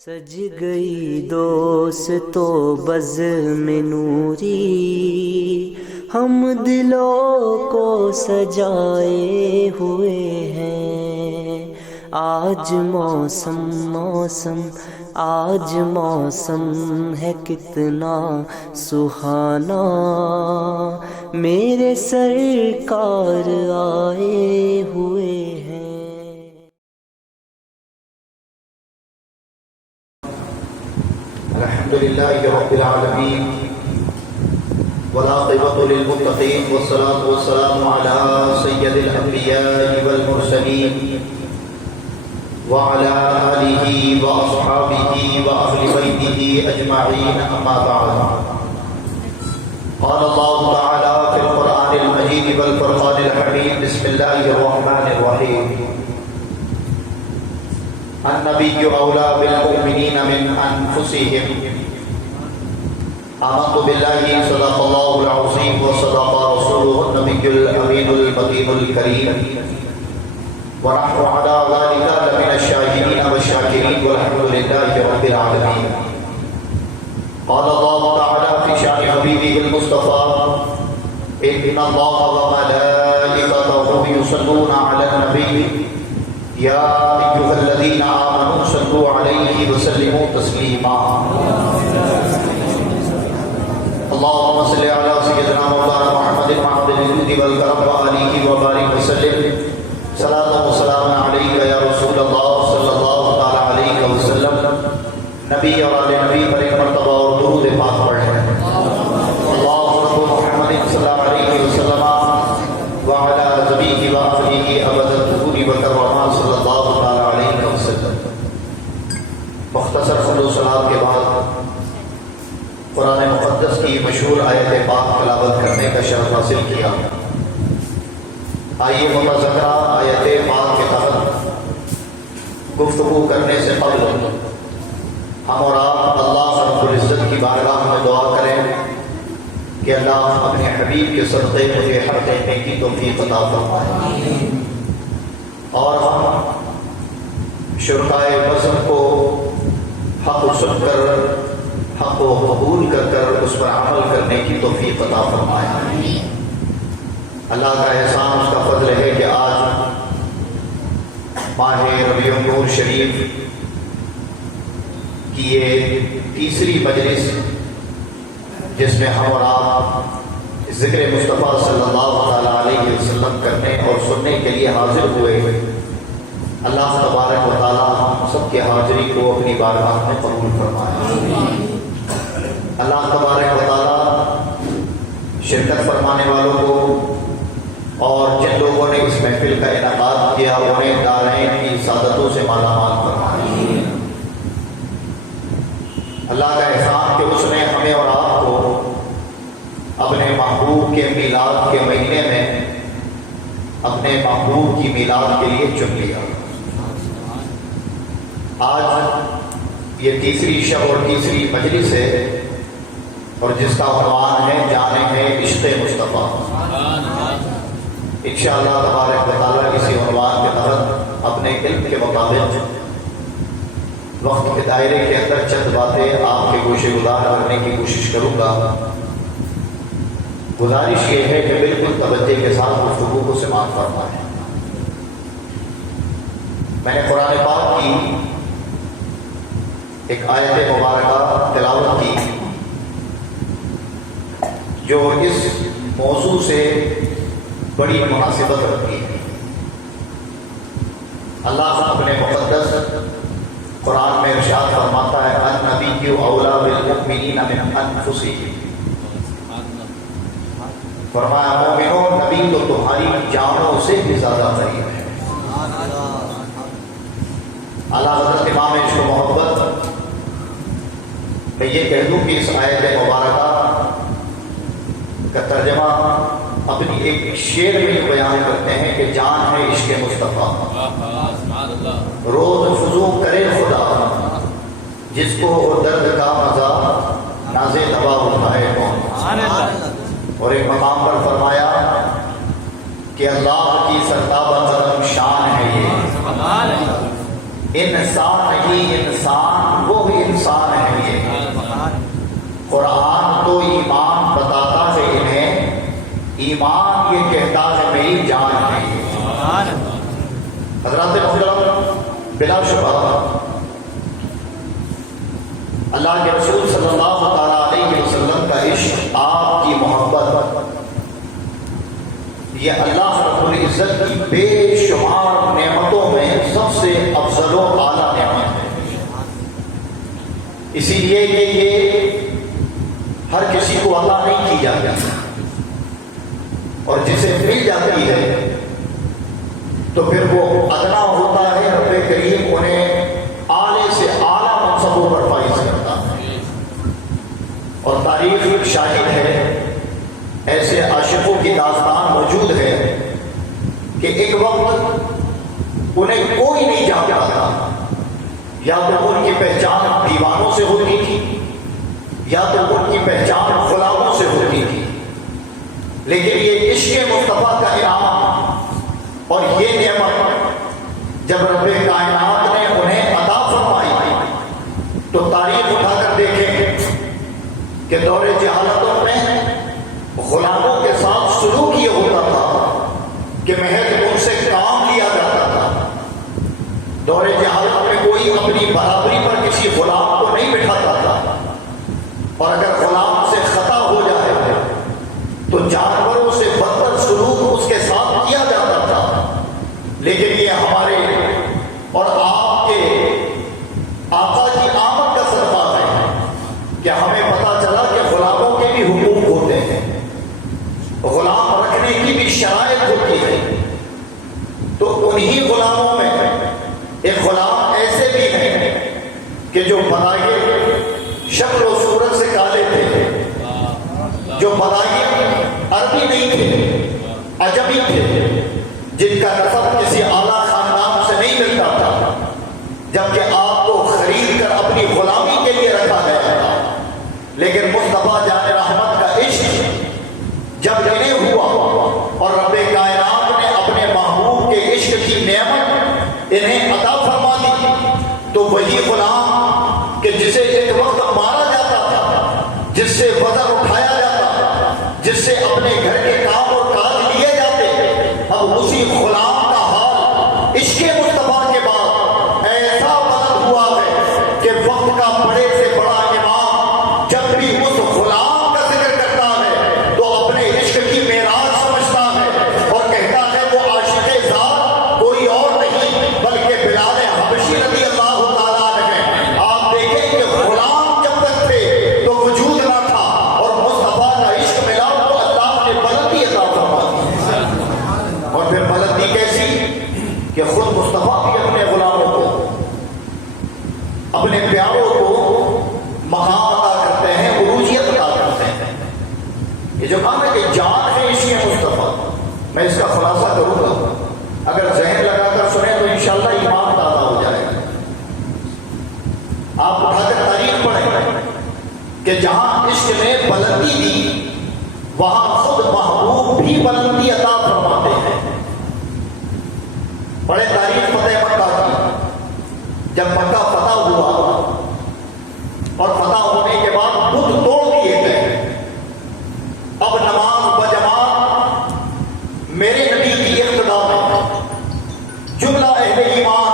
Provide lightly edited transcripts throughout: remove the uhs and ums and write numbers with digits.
سج گئی دوستو بزم نوری، ہم دلوں کو سجائے ہوئے ہیں۔ آج موسم آج موسم ہے کتنا سہانا، میرے سرکار آئے ہوئے ہیں۔ الحمدللہ رب العالمین والعاقبۃ للمتقین والصلاة والسلام علی سید الانبیاء والمرسلین وعلی آلہ واصحابہ واہل بیتہ اجمعین، اما بعد۔ قال اللہ تعالی فی القرآن المجید والفرقان الحمید، بسم اللہ الرحمن الرحیم۔ النبی اولی بالمؤمنین من انفسهم، آمنت باللہ صدق اللہ العظیم وصدق رسولہ النبی الامین المکین الکریم، ونحن علی ذلک لمن الشاہدین والشاکرین والحمد للہ رب العالمین۔ قال اللہ تعالی فی شان حبیبہ المصطفى، ان اللہ وملائکتہ یصلون علی النبی، یا ایھا الذین آمنوا صلوا علیہ وسلموا تسلیما۔ اللهم صل علی سیدنا مولانا محمد معبد الجود والکرم وآلہ وبارک وسلم، صلاۃ و سلام علیک یا رسول اللہ صلی اللہ تعالی علیہ وسلم۔ نبی اور آل نبی پر ایک مرتبہ اور درود پاک پڑھیں۔ اللهم رب محمد صلی اللہ علیہ وسلم وعلی ذبیہ وآلہ ابد الظہور والکرامات صلی اللہ تعالی علیہ وسلم۔ مختصر صلو صلاۃ کے بعد قرآن مقدس کی مشہور آیت پاک تلاوت کرنے کا شرف حاصل کیا۔ آئیے متذکرہ آیت پاک کے تحت گفتگو کرنے سے قبل ہم اور آپ اللہ رب العزت کی بارگاہ میں دعا کریں کہ اللہ اپنے حبیب کے صدقے مجھے حق دینے کی توفیق عطا فرمائے، اور ہم شرکائے بزم کو حق سن کر حق کو قبول کر اس پر عمل کرنے کی توفیق عطا فرمائے۔ اللہ کا احسان، اس کا فضل ہے کہ آج ماہ ربیع النور شریف کی یہ تیسری مجلس، جس میں ہم اور آپ ذکر مصطفیٰ صلی اللہ تعالیٰ علیہ وسلم کرنے اور سننے کے لیے حاضر ہوئے، اللہ تبارک و تعالیٰ ہم سب کے حاضری کو اپنی بارگاہ میں قبول فرمائے۔ اللہ تبارک و تعالیٰ شرکت فرمانے والوں کو اور جن لوگوں نے اس محفل کا انعقاد کیا انہیں دارین کی سعادتوں سے مالا مال فرمائے۔ اللہ کا احسان کہ اس نے ہمیں اور آپ کو اپنے محبوب کے میلاد کے مہینے میں اپنے محبوب کی میلاد کے لیے چن لیا۔ آج یہ تیسری شب اور تیسری مجلس ہے، اور جس کا عنوان ہے جانے میں عشق مصطفیٰ۔ انشاءاللہ تبارک و تعالیٰ اسی عنوان کے تحت اپنے علم کے مطابق وقت کے دائرے کے اندر چند باتیں آپ کے گوشے گزار کرنے کی کوشش کروں گا۔ گزارش یہ ہے کہ بالکل توجہ کے ساتھ گفتگو کو سماعت فرمائیں۔ میں نے قرآن پاک کی ایک آیت مبارکہ تلاوت کی جو اس موضوع سے بڑی مناسبت رکھتی ہے۔ اللہ اپنے مقدس قرآن میں ارشاد فرماتا ہے، النبی اولی بالمؤمنین من انفسهم، فرمایا مومنوں، نبی تو تمہاری جانوں سے بھی زیادہ قریب ہے۔ اعلیٰ حضرت امام عشق و محبت میں یہ کہہ دوں کہ اس آیت مبارکہ کا ترجمہ اپنی ایک شعر میں بیان کرتے ہیں کہ جان ہے عشق مصطفیٰ، روز فضو کرے خدا، جس کو وہ درد کا مزہ ناز دوا اٹھائے کون۔ اور ایک مقام پر فرمایا کہ اللہ کی سرتابہ قدم شان ہے یہ، انسان نہیں، انسان وہ قرآن تو ایمان بتاتا ہے انہیں، ایمان یہ کہتا ہے میری جان ہے۔ حضرات محترم، بلا شبہ اللہ کے رسول صلی اللہ تعالیٰ علیہ وسلم کا عشق، آپ کی محبت، یہ اللہ رب العزت کی بے شمار نعمتوں میں سب سے افضل و اعلیٰ نعمت ہے۔ اسی لیے کہ یہ ہر کسی کو عطا نہیں کی جاتی، اور جسے مل جاتی ہے تو پھر وہ ادنا ہوتا ہے، رب کریم انہیں اعلی سے اعلیٰ منصبوں پر فائز کرتا ہے۔ اور تاریخ شاہد ہے، ایسے عاشقوں کی داستان موجود ہے کہ ایک وقت انہیں کوئی نہیں جانتا تھا، یا تو ان کی پہچان دیوانوں سے ہوتی تھی، یا تو ان کی پہچان غلاموں سے ہوتی تھی، لیکن یہ عشق مصطفیٰ کا انعام اور یہ نعمت جب رب کائنات نے انہیں عطا فرمائی تو تاریخ اٹھا کر دیکھیں کہ دور جہالتوں میں غلاموں کے ساتھ سلوک یہ ہوتا تھا کہ محض ان سے کام لیا جاتا تھا۔ دور جہالت میں کوئی اپنی برابری پر کسی غلام کو نہیں بٹھاتا تھا، اور اگر غلام سے خطا ہو جائے تو جانوروں سے بدتر سلوک اس کے ساتھ کیا جاتا تھا۔ لیکن یہ ہمارے اور آپ کے آقا کی آمد کا صدقہ ہے کہ ہمیں پتہ چلا کہ غلاموں کے بھی حقوق ہوتے ہیں، غلام رکھنے کی بھی شرائط ہوتی ہے۔ تو انہی غلاموں میں ایک غلام ایسے بھی ہیں کہ جو بظاہر شکل و صورت سے کالے تھے، جو بظاہر عربی نہیں تھے، عجمی تھے، جن کا نسب کسی اعلیٰ خاندان سے نہیں ملتا تھا، جبکہ آپ کو خرید کر اپنی غلامی کے لیے رکھا گیا تھا۔ لیکن مصطفیٰ جان رحمت کا عشق جب انہیں ہوا اور رب کائنات نے اپنے محبوب کے عشق کی نعمت انہیں عطا فرما دی، تو وہی غلام کہ جسے ایک وقت مارا جاتا تھا، جس سے وزن اٹھایا جاتا تھا، جس سے اپنے گھر کے کام اور کاج لیے جاتے، اب اسی غلام کا حال عشق مصطفیٰ کے بعد ایسا بلند ہوا ہے کہ وقت کا بڑے سے بڑا امام جب بھی اس غلام کا ذکر کرتا ہے تو اپنے عشق کی معراج سمجھتا ہے اور کہتا ہے وہ عاشق ذات کوئی اور نہیں بلکہ بلال حبشی رضی اللہ تعالیٰ عنہ ہے۔ آپ دیکھیں کہ غلام جب تک تھے تو وجود نہ تھا، اور مصطفیٰ کا عشق ملا تو اللہ نے بلندی عطا فرما دی۔ اور پھر بلندی کیسی کہ خود مصطفیٰ بھی اپنے غلاموں کو، اپنے پیاروں کو مقام عطا کرتے ہیں، عروجیت عطا کرتے ہیں۔ یہ جو کہا ہے کہ جان ہے عشق مصطفیٰ، میں اس کا خلاصہ کروں گا، اگر ذہن لگا کر سنیں تو انشاءاللہ ایمان تازہ ہو جائے گا۔ آپ اٹھا کر تاریخ پڑھیں کہ جہاں عشق نے بلندی دی وہاں خود محبوب بھی بلندی عطا فرماتے ہیں۔ بڑے تاریخ فتح مکہ کی، جب مکہ فتح ہوا اور فتح ہونے کے بعد بت توڑ دیے گئے، اب نماز بجماعت میرے نبی کی اقتدا میں جملہ اہل ایمان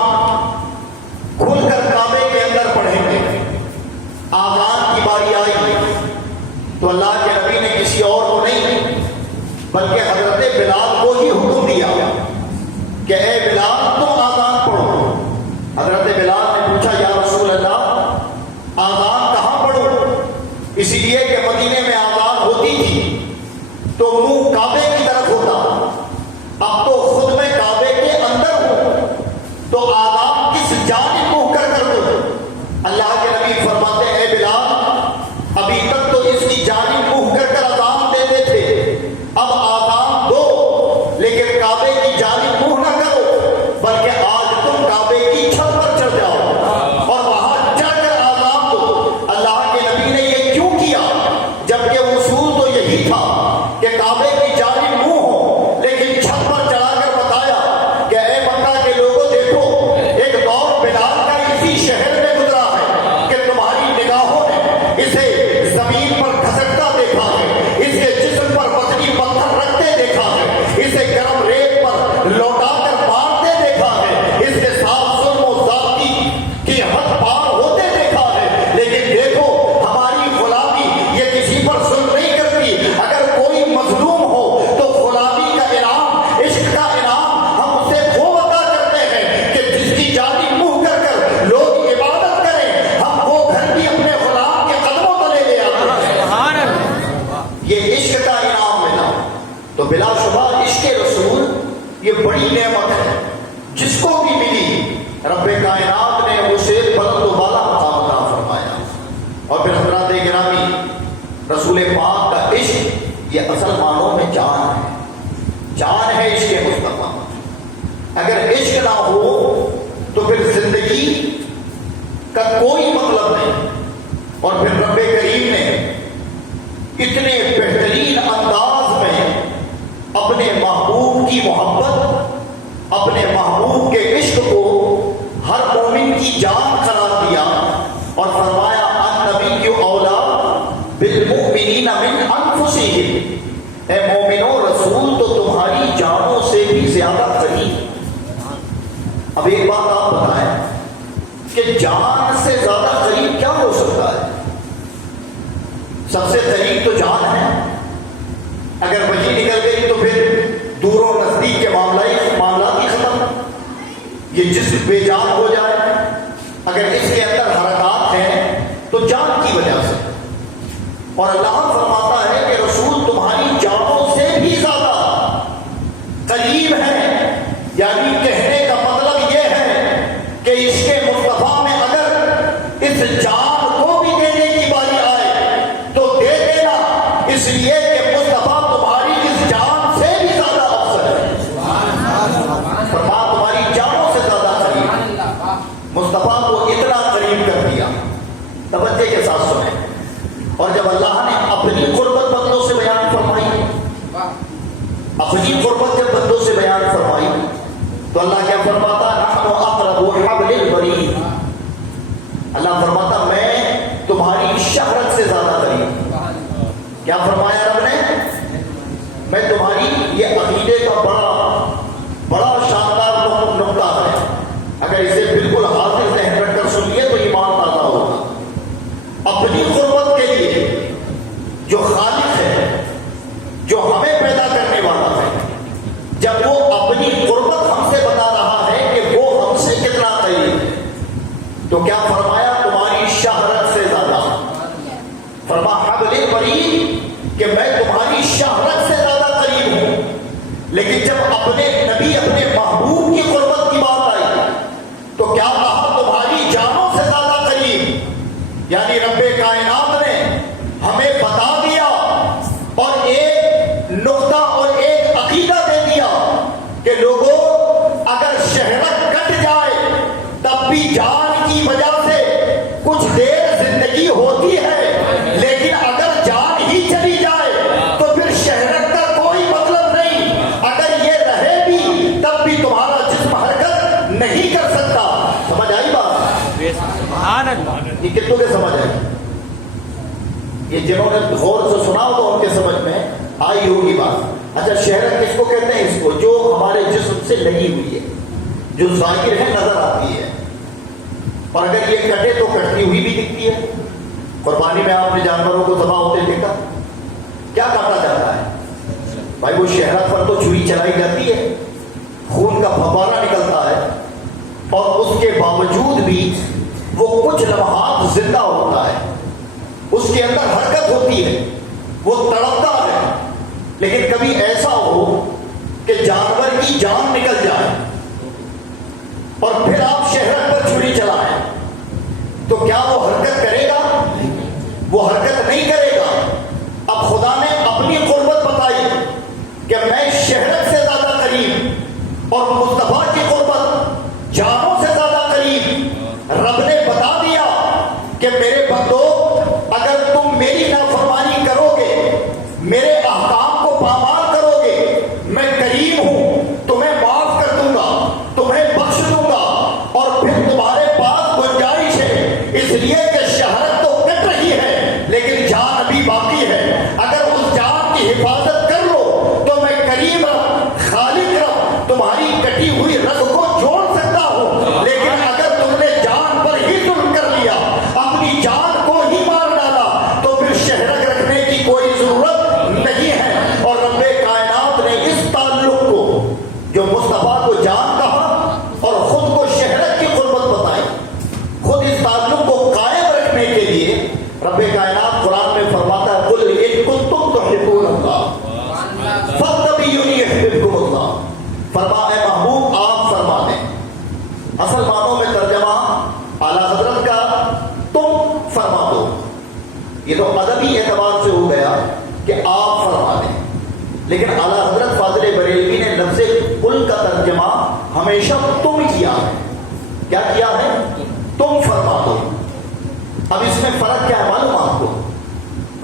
کھل کر کعبے کے اندر پڑھیں گے۔ آذان کی باری آئی تو اللہ کے نبی نے کسی اور کو نہیں بلکہ حضرت بلال کو ہی حکم دیا کہ اے بلال تم آذان پڑھو۔ حضرت بلال نے پوچھا یا رسول اللہ آذان کہاں پڑھوں؟ اسی لیے کہ مدینے میں آذان ہوتی تھی تو منہ کعبے کی طرف ہوتا، اب تو خود میں کعبے کے اندر ہوں تو آذان کس جانب منہ کر دوں؟ اللہ کے نبی فرماتے ہیں اے بلال ابھی تک تو اس کی جانب منہ کر اذان دیتے تھے، اب آذان دو لیکن کعبے کی جانب منہ نہ کرو، گزار رہے ہیں. اور پھر رب کریم نے اتنے بہترین انداز میں اپنے محبوب کی محبت، اپنے محبوب کے عشق کو ہر مومن کی جان قرار دیا اور فرمایا النبی اولا بالمؤمنین من انفسہم، اے مومنو رسول تو تمہاری جانوں سے بھی زیادہ قریب. اب ایک بات آپ بتائیں کہ جان سے زیادہ قریب کیا ہو سکتا ہے؟ سب سے قریب تو جان ہے. اگر بچی نکل گئی تو پھر دور و نزدیک کے معاملات ہی ختم. یہ جسم بے جان ہو جائے، اگر اس کے اندر حرکات ہیں تو جان کی وجہ سے. اور اللہ فرماتا ہے کہ رسول تمہاری جانوں سے بھی زیادہ قریب ہے. یعنی کہنے کا مطلب یہ ہے کہ اس کے مصطفیٰ میں اگر اس جان کو بھی دینے کی باری آئے تو دے دینا، اس لیے کہ مصطفیٰ تمہاری اس جان سے بھی زیادہ افضل ہے. تمہاری جانوں سے زیادہ قریب، مصطفیٰ کو اتنا قریب کر دیا. توجہ کے ساتھ سنیں. اور جب اللہ نے اپنی قربت بندوں سے بیان فرمائی، اپنی قربت جب بندوں سے بیان فرمائی تو اللہ کیا فرماتا؟ نحن اقرب حبل الورید. اللہ فرماتا میں تمہاری شہرت سے زیادہ قریب. کیا فرمایا رب نے؟ میں تمہاری، یہ عقیدے کا بڑا شاندار نقطہ ہے. اگر اسے بالکل حاضر ذہن رکھ کر سنیے تو ایمان تازہ ہوگا. اپنی قربت کے لیے جو خالق ہے، جو ہمیں پیدا کرنے والا ہے، جب وہ اپنی قربت ہم سے بتا رہا ہے کہ وہ ہم سے کتنا قریب ہے، تو کیا فرمایا؟ تمہاری شہرت سے زیادہ. فرما حبل الورید کہ میں تمہاری شہرت سے زیادہ قریب ہوں. لیکن جب اپنے نبی، اپنے محبوب کی قربت کی بات آئی تو کیا کہا؟ تمہاری جانوں سے زیادہ قریب. یعنی رب کائنات نے ہمیں بتا دیا اور ایک نقطہ اور ایک عقیدہ دے دیا کہ لوگوں اگر شہرت کٹ جائے تب بھی جان کی وجہ سے کچھ دیر زندگی ہوتی ہے، لیکن اگر جان ہی چلی جائے تو پھر شہرت کا کوئی مطلب نہیں. اگر یہ رہے بھی تب بھی تمہارا جسم حرکت نہیں کر سکتا. سمجھ آئی بات؟ یہ کتوں کے سمجھ آئی؟ یہ جنہوں نے غور سے سنا ہو تو ان کے سمجھ میں آئی ہوگی بات. اچھا شہرت کس کو کہتے ہیں؟ اس کو جو ہمارے جسم سے لگی ہوئی ہے، جو ظاہر ہے، نظر آتی ہے. اور اگر یہ کٹے تو کٹتی ہوئی بھی دکھتی ہے. قربانی میں آپ نے جانوروں کو ذبح ہوتے دیکھا، کیا کاٹا جاتا ہے بھائی؟ وہ شہرت پر تو چھری چلائی جاتی ہے، خون کا پھوارا نکلتا ہے، اور اس کے باوجود بھی وہ کچھ لمحات زندہ ہوتا ہے، اس کے اندر حرکت ہوتی ہے، وہ تڑپتا ہے. لیکن کبھی ایسا ہو کہ جانور کی جان نکل جائے اور پھر آپ شہرت پر چھری چلائیں تو کیا وہ حرکت کرے گا؟ وہ حرکت نہیں کرے گا. اب خدا نے اپنی قربت بتائی کہ میں شہرت سے زیادہ قریب، اور مصطفیٰ کی قربت جانوں سے زیادہ قریب. رب نے بتا دیا کہ میرے بندو اگر تم میری نافرمانی کرو گے، میرے احکام کو پامال کرو گے، میں کریم ہوں، تمہیں معاف کر دوں گا، تمہیں بخش دوں گا. اور پھر تمہارے پاس گنجائش ہے، اس لیے کہ شہرت تو کٹ رہی ہے لیکن جان ابھی باقی ہے. اگر اس جان کی حفاظت کر لو تو میں کریم رب، خالق رب، تمہاری کٹی ہوئی رگ کو جوڑ سکتا ہوں. لیکن اگر تم نے جان پر ہی ظلم کر لیا، اپنی جان کو ہی مار ڈالا، تو پھر شہرت رکھنے کی کوئی ضرورت نہیں ہے. اور رب کائنات نے اس تعلق کو، جو مصطفیٰ کو جان کہا اور خود کو شہرت کی قربت بتائی، خود اس تعلق کو قائم رکھنے کے لیے رب کائنات قرآن میں فرماتا ہے قل ان کنتم تحبون اللہ فاتبعونی یحببکم اللہ. فرما اے محبوب آپ فرما دیں. اصل معنوں میں ترجمہ اعلیٰ حضرت کا تم فرما دو، یہ تو ادبی اعتبار سے ہو گیا کہ آپ فرما دیں. لیکن اعلیٰ حضرت فاضل بریلوی نے لفظ قل کا ترجمہ ہمیشہ تم کیا ہے. کیا کیا ہے؟ تم فرما دو. میں فرق کیا ہے معلوم آپ کو؟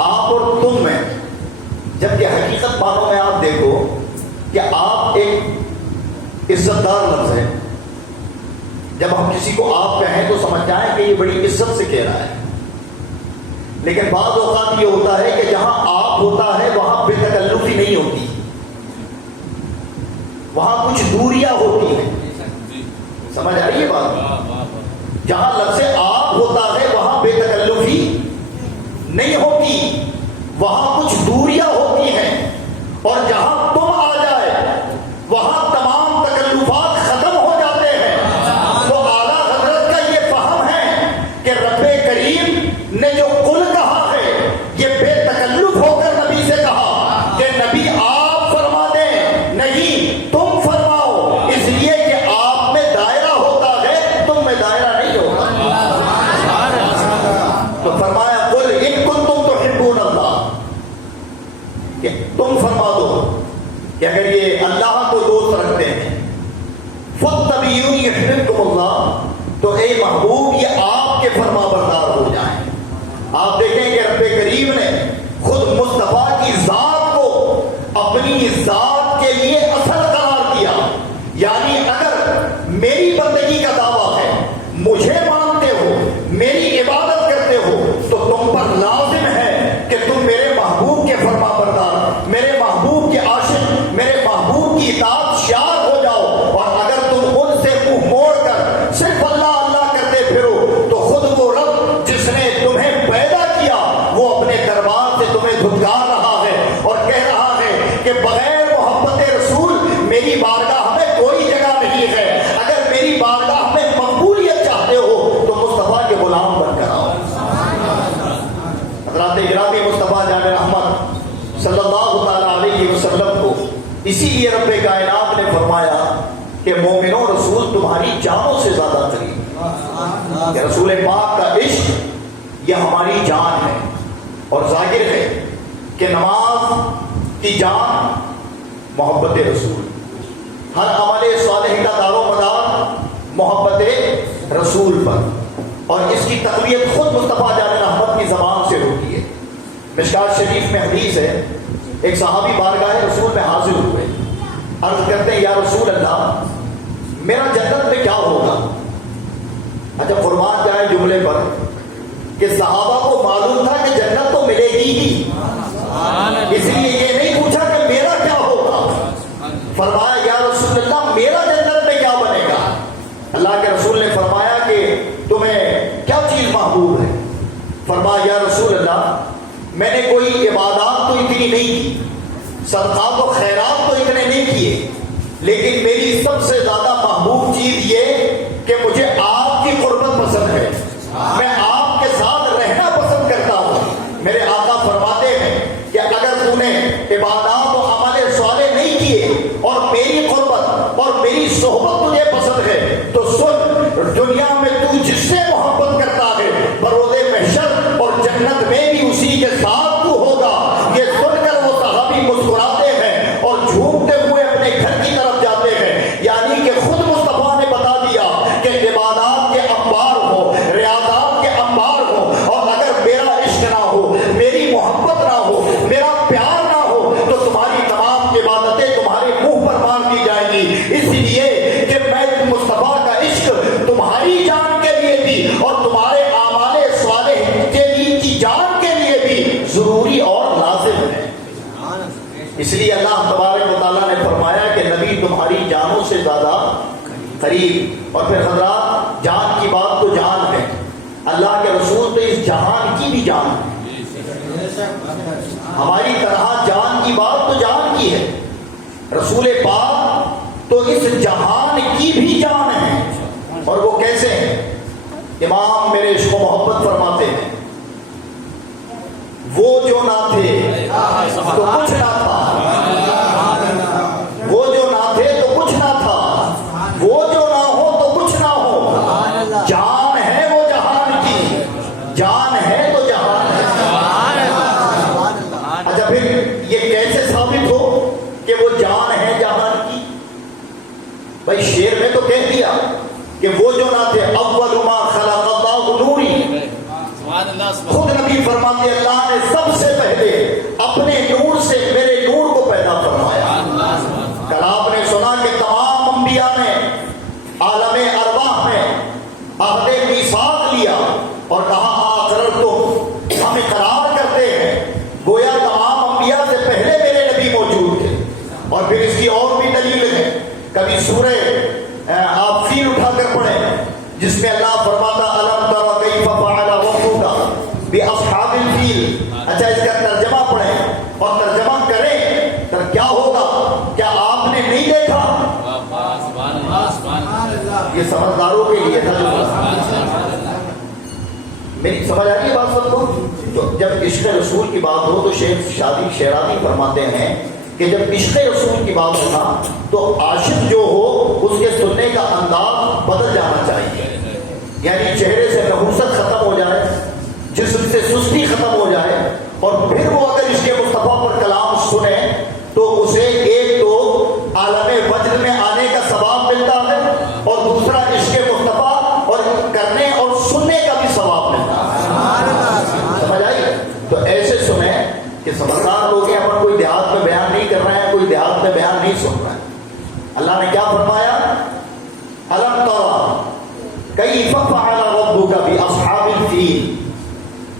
آپ اور تم میں، جبکہ حقیقت معنوں میں آپ دیکھو کہ آپ ایک عزت دار لفظ ہے. جب ہم کسی کو آپ کہیں تو سمجھ جائیں کہ یہ بڑی عزت سے کہہ رہا ہے. لیکن بعض اوقات یہ ہوتا ہے کہ جہاں آپ ہوتا ہے وہاں بے تکلفی نہیں ہوتی، وہاں کچھ دوریاں ہوتی ہیں. سمجھ آ رہی ہے بات؟ جہاں لفظ آپ ہوتا ہے وہاں بے تکلفی نہیں ہوتی، وہاں کچھ دوریاں ہوتی ہیں. اور جہاں تم آ جائے وہاں تمام تکلفات ختم ہو جاتے ہیں. تو اعلیٰ حضرت کا یہ فہم ہے کہ رب کریم نے جو قل کہا ہے یہ بے تکلف ہو کر نبی سے کہا کہ نبی آپ فرما دیں، نہیں تم فرماؤ، اس لیے کہ آپ میں دائرہ ہوتا ہے، تم میں دائرہ نہیں ہوتا. تو فرمایا قل ان کنتم تحبون اللہ، کہ تم فرما دو کہ اگر یہ اللہ کو دوست رکھتے ہیں فاتبعونی یحببکم اللہ، تو اے محبوب یہ آپ کے فرما بردار ہو جائیں. آپ دیکھیں کہ رب کریم نے خود مصطفیٰ کی ذات کو اپنی ذات کے لیے اصل قرار دیا. یعنی اگر میری بندگی کا دعویٰ ہے، مجھے مانتے ہو، میری عبادت کرتے ہو، تو تم پر لازم ہے کہ تم میرے محبوب کے فرما بردار، میرے محبوب کے عاشق، میرے محبوب کی اطاعت شیار ہو جاؤ. اور اگر تم ان سے منہ موڑ کر صرف اللہ اللہ کرتے پھرو تو خود وہ رب جس نے تمہیں پیدا کیا وہ اپنے دربار سے تمہیں دھتکار رہا ہے اور کہہ رہا ہے کہ بغیر محبت رسول میری بارگاہ میں کوئی جگہ نہیں ہے. اگر میری بارگاہ میں مقبولیت چاہتے ہو تو مصطفیٰ کے غلام بن کر آؤ. حضرات گرامی، مصطفیٰ جان رحمت صلی اللہ تعالیٰ علیہ وسلم کو اسی لیے رب کائنات نے فرمایا کہ مومنوں رسول تمہاری جانوں سے زیادہ قریب. کہ رسول پاک کا عشق یہ ہماری جان ہے. اور ظاہر ہے کہ نماز کی جان محبت رسول، ہر عمل صالح کا دار و مدار محبت رسول پر. اور اس کی تقویت خود مصطفیٰ جان رحمت کی زبان سے ہوتی ہے. مشکات شریف میں حدیث ہے، ایک صحابی بارگاہ رسول میں حاضر ہوئے، عرض کرتے ہیں یا رسول اللہ میرا جنت میں کیا ہوگا؟ اچھا فرمان جائے جملے پر کہ صحابہ کو معلوم تھا کہ جنت تو ملے گی ہی، اس لیے یہ نہیں پوچھا کہ میرا کیا ہوگا. فرمایا یا رسول اللہ میرا جنت میں کیا بنے گا؟ اللہ کے رسول نے فرمایا کہ تمہیں کیا چیز محبوب ہے؟ فرمایا یا رسول اللہ میں نے کوئی عبادات تو اتنی نہیں کی، صدقات و خیرات تو اتنے نہیں کیے، لیکن میری سب سے زیادہ محبوب چیز یہ کہ مجھے آپ کی قربت پسند ہے، میں آپ کے ساتھ رہنا پسند کرتا ہوں. میرے آقا فرماتے ہیں کہ اگر تو نے عبادات و عمل صالح نہیں کیے اور میری قربت اور میری صحبت تجھے پسند ہے تو سن، دنیا میں تو جس سے محبت کرتا ہے بروز محشر اور جنت میں بھی اسی کے ساتھ تو ہوگا. یہ سن کر وہ صحابی مسکراتے ہیں اور جھومتے ہوئے اپنے گھر کی طرف جاتے ہیں. یعنی کہ خود مصطفیٰ نے بتا دیا کہ عبادات کے انبار ہو، ریاضات کے انبار ہو، اور اگر میرا عشق نہ ہو، میری محبت نہ ہو، میرا پیار نہ ہو تو تمہاری تمام عبادتیں تمہارے منہ پر مار دی جائیں گی. اس لیے کہ میں مصطفیٰ کا عشق تمہاری جان کے لیے بھی اور تمہارے اعمال صالح کے لیے کی جان کے لیے بھی ضروری اور لازم ہے. اس لیے اللہ تبارک و تعالیٰ نے فرمایا کہ نبی تمہاری جانوں سے زیادہ قریب. اور پھر حضرات جان کی بات تو جان ہے، اللہ کے رسول تو اس جہان کی بھی جان ہے. ہماری طرح جان کی بات تو جان کی ہے، رسول پاک تو اس جہان کی بھی جان ہے. اور وہ کیسے ہیں؟ امام میرے عشق و محبت فرماتے ہیں وہ جو نہ تھے تو کچھ نہ تھا، وہ جو نہ تھے تو کچھ نہ تھا، وہ جو نہ ہو تو کچھ نہ ہو. جان ہے وہ جہان کی، جان ہے تو جہان ہے. اچھا پھر یہ کیسے ثابت ہو کہ وہ جان ہے جہان کی؟ بھائی شعر میں تو کہہ دیا کہ وہ جو نہ تھے اول ما خلق اللہ نوری، خود نبی فرماتے اللہ نے سب سے پہلے اپنے نور سے میرے نور کو پیدا فرمایا. کل آپ نے سنا کہ تمام انبیاء نے عالم ارواح میں عہد میثاق لیا اور کہا اقررتم، ہم اقرار کرتے ہیں. گویا تمام انبیاء سے پہلے میرے نبی موجود تھے. اور پھر اس کی اور بھی دلیل ہے. کبھی سورہ آپ فیل اٹھا کر پڑھیں جس میں اللہ فرماتا الم تر کیف فعل ربک باصحاب الفیل. اچھا اس کا ترجمہ پڑھیں اور ترجمہ کریں تو کیا ہوگا؟ کیا آپ نے نہیں دیکھا؟ یہ سمجھداروں کے لیے تھا. میری سمجھ آ رہی ہے بات سب کو؟ تو جب عشق رسول کی بات ہو تو شیخ شادی شیرازی فرماتے ہیں کہ جب عشق رسول کی بات ہونا تو عاشق جو ہو اس کے سننے کا انداز بدل جانا چاہیے. یعنی چہرے سے نحوست ختم ہو جائے، جسم سے سستی ختم ہو جائے، اور پھر وہ اگر عشق مصطفیٰ پر کلام سنے تو اسے ایک تو عالم وجد میں آنے کا ثواب ملتا ہے اور دوسرا عشق مصطفیٰ اور کرنے اور سننے کا بھی ثواب ملتا ہے. سمجھ آئی؟ تو ایسے سنیں کہ سمجھدار لوگ ہیں. اپن کوئی دیہات میں بیان نہیں کر رہے ہیں، کوئی دیہات میں بیان نہیں سن رہا ہے. اللہ نے کیا فرمایا؟ الم تر کیف فعل ربک باصحاب الفیل.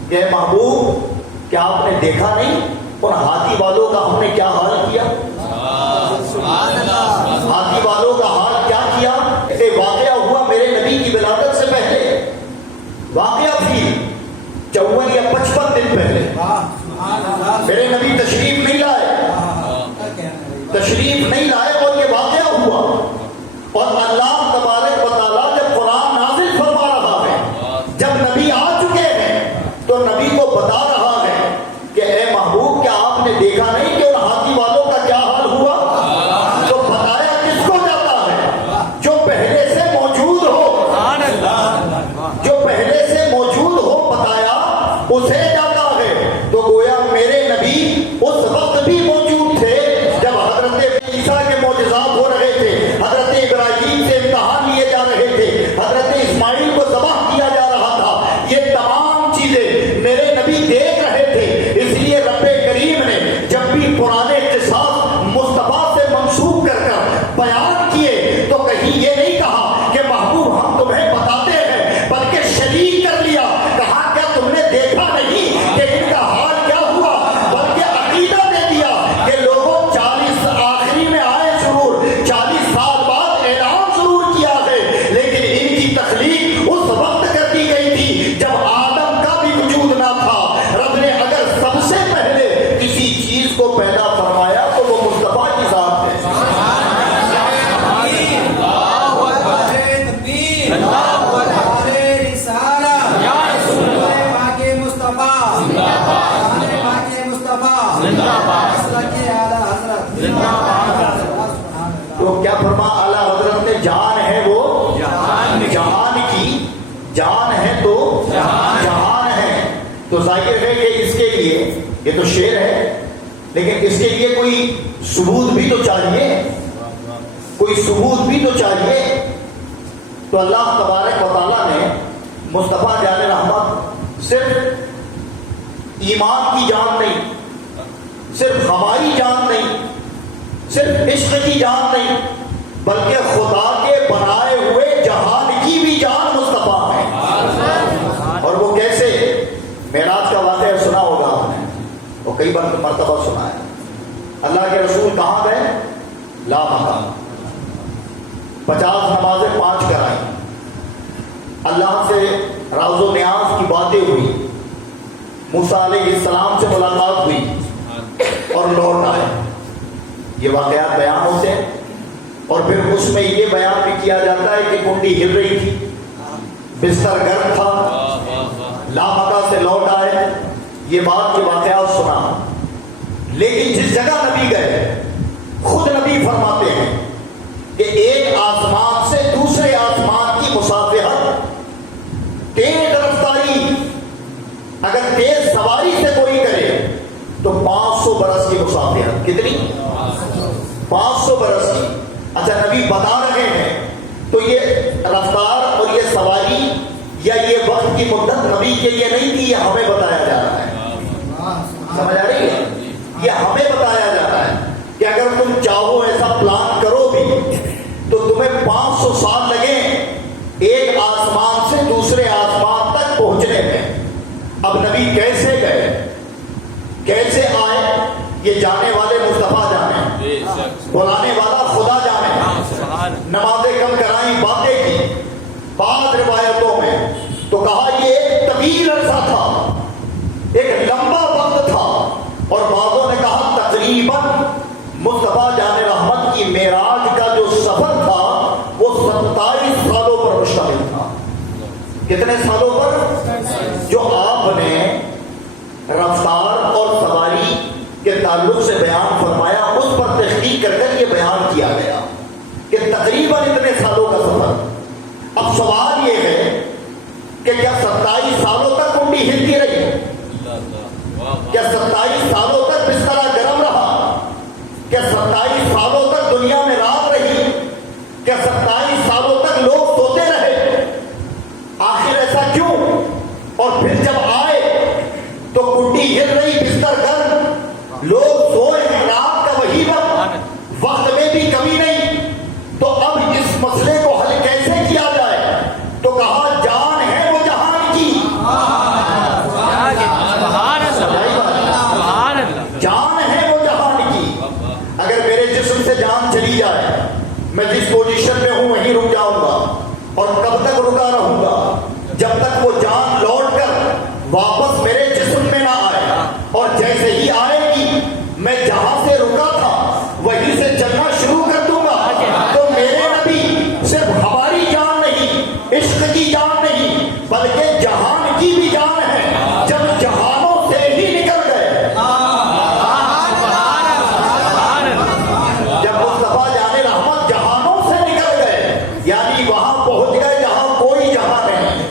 کہ محبوب کیا آپ نے دیکھا نہیں ان ہاتھی والوں کا ہم نے کیا حال کیا؟ ہاتھی والوں کا حال کیا کیا؟ ایک واقعہ ہوا میرے نبی کی ولادت سے پہلے. واقعہ فیل 54 یا 55 دن پہلے. میرے نبی تشریف نہیں لائے اور یہ واقعہ ہوا. اور اللہ تبارک و تعالیٰ جب قرآن نازل فرما رہا ہے، جب نبی آ چکے ہیں تو نبی کو بتا رہا ہے کہ اے محبوب کیا آپ نے دیکھا نہیں کہ ان ہاتھی والوں کا کیا حال ہوا؟ تو بتایا کس کو جاتا ہے؟ جو پہلے سے موجود ہو. جو پہلے سے موجود ہو بتایا اسے جاتا ہے. تو گویا میرے نبی اس وقت بھی موجود تھے جب حضرت عیسیٰ کے معجزات ہو رہے تھے، حضرت ابراہیم سے امتحان لیے جا رہے تھے، حضرت اسماعیل کو ذبح کیا جا رہا تھا. یہ تمام چیزیں میرے نبی دیکھ رہے تھے. اس لیے رب کریم نے جب بھی پرانے قصص مصطفیٰ سے منسوخ کر بیان کیے تو کہیں یہ نہیں کہا کہ محبوب ہم تمہیں بتاتے ہیں، بلکہ شریک کر لیا. کہا کیا تم نے دیکھا نہیں کہ ان کا حال کیا ہوا؟ بلکہ عقیدہ دے دیا کہ لوگوں 40 آخری میں آئے ضرور، 40 سال بعد اعلان ضرور کیا ہے، لیکن ان کی تخلیق اس وقت کر دی گئی تھی جب آدم کا بھی وجود نہ تھا. رب نے اگر سب سے پہلے کسی چیز کو پیدا فرمایا تو وہ مصطفیٰ کی ذات ہے. تو کیا فرما اعلیٰ حضرت نے جان ہے وہ جہان کی جان ہے تو جہان ہے. تو ظاہر ہے کہ اس کے لیے یہ تو شعر ہے لیکن اس کے لیے کوئی ثبوت بھی تو چاہیے، کوئی ثبوت بھی تو چاہیے. تو اللہ تبارک و تعالیٰ نے مصطفیٰ جان رحمت صرف ایمان کی جان نہیں، صرف ہماری جان نہیں، صرف عشق کی جان نہیں، بلکہ خدا کے بنائے ہوئے جہان کی بھی جان مصطفیٰ ہے. اور وہ کیسے؟ معراج کا واقعہ سنا ہوگا آپ نے، وہ کئی بار مرتبہ سنا ہے. اللہ کے رسول کہاں گئے؟ لامکان. 50 نمازیں 5 کرائیں، اللہ سے راز و نیاز کی باتیں ہوئی، موسیٰ علیہ السلام سے ملاقات ہوئی اور لوٹ آئے. یہ واقعات بیان ہوتے ہیں اور پھر اس میں یہ بیان بھی کیا جاتا ہے کہ کنڈی ہل رہی تھی، بستر گرم تھا، لامکہ سے لوٹ آئے. یہ بات کے واقعات سنا. لیکن جس جگہ نبی گئے خود نبی فرماتے ہیں کہ ایک آسمان سے دوسرے آسمان کی مسافرت، تیز رفتاری، اگر تیز سواری سے کوئی کرے تو 500 برس کی مسافرت. کتنی؟ 500 برس کی. اچھا نبی بتا رہے ہیں تو یہ رفتار اور یہ سواری یا یہ وقت کی مدت نبی کے لیے نہیں تھی، یہ ہمیں بتایا جا رہا ہے. سمجھ آ رہی ہے؟ یہ ہمیں بتایا جا رہا ہے کہ اگر تم چاہو ایسا پلان کرو بھی تو تمہیں 500 سال لگیں ایک آسمان سے دوسرے آسمان تک پہنچنے میں. اب نبی کیسے گئے، کیسے آئے، یہ جانے والے مصطفیٰ جانے، بلانے والا خدا جانے. نمازیں کم کرائیں، باتیں کی بعض روایتوں میں تو کہا یہ ایک طویل عرصہ تھا، ایک لمبا وقت تھا، اور بعضوں نے کہا تقریباً مصطفیٰ جان رحمت کی معراج کا جو سفر تھا وہ 27 سالوں پر مشتمل تھا. کتنے سالوں پر؟ جو آپ نے رفتار اور سواری کے تعلق سے بیان فرمایا اس پر تحقیق کر کر یہ بیان کیا گیا کہ تقریباً اتنے سالوں کا سفر. اب سوال یہ ہے کہ کیا 27 سالوں تک کنڈی ہلتی رہی؟ کیا 27 سالوں تک بستر گرم رہا؟ کیا 27 سالوں تک دنیا میں رات رہی؟ کیا 27 سالوں تک لوگ سوتے رہے؟ آخر ایسا کیوں؟ اور پھر جب آئے تو کنڈی ہل رہی، بستر گرم، لوگ سوئے ہیں، رات کا وہی وقت میں بھی کمی نہیں. تو اب اس مسئلے کو حل کیسے کیا جائے؟ تو کہا جان ہے وہ جہان کی، جان ہے وہ جہان کی. اگر میرے جسم سے جان چلی جائے، میں جس پوزیشن میں ہوں وہیں رک جاؤں گا. اور کب تک رکا رہوں گا؟ جب تک وہ جان لوٹ کر واپس میرے جسم میں نہ آئے. اور جیسے ہی آئے گی میں جہاں سے رکا تھا وہیں سے چلنا شروع کر دوں گا. تو میرے نبی صرف ہماری جان نہیں، عشق کی جان نہیں، بلکہ جہان کی بھی جان ہے. جب جہانوں سے ہی نکل گئے، جب مصطفیٰ جان رحمت جہانوں سے نکل گئے، یعنی وہاں پہنچ گئے جہاں کوئی جہاں نہیں،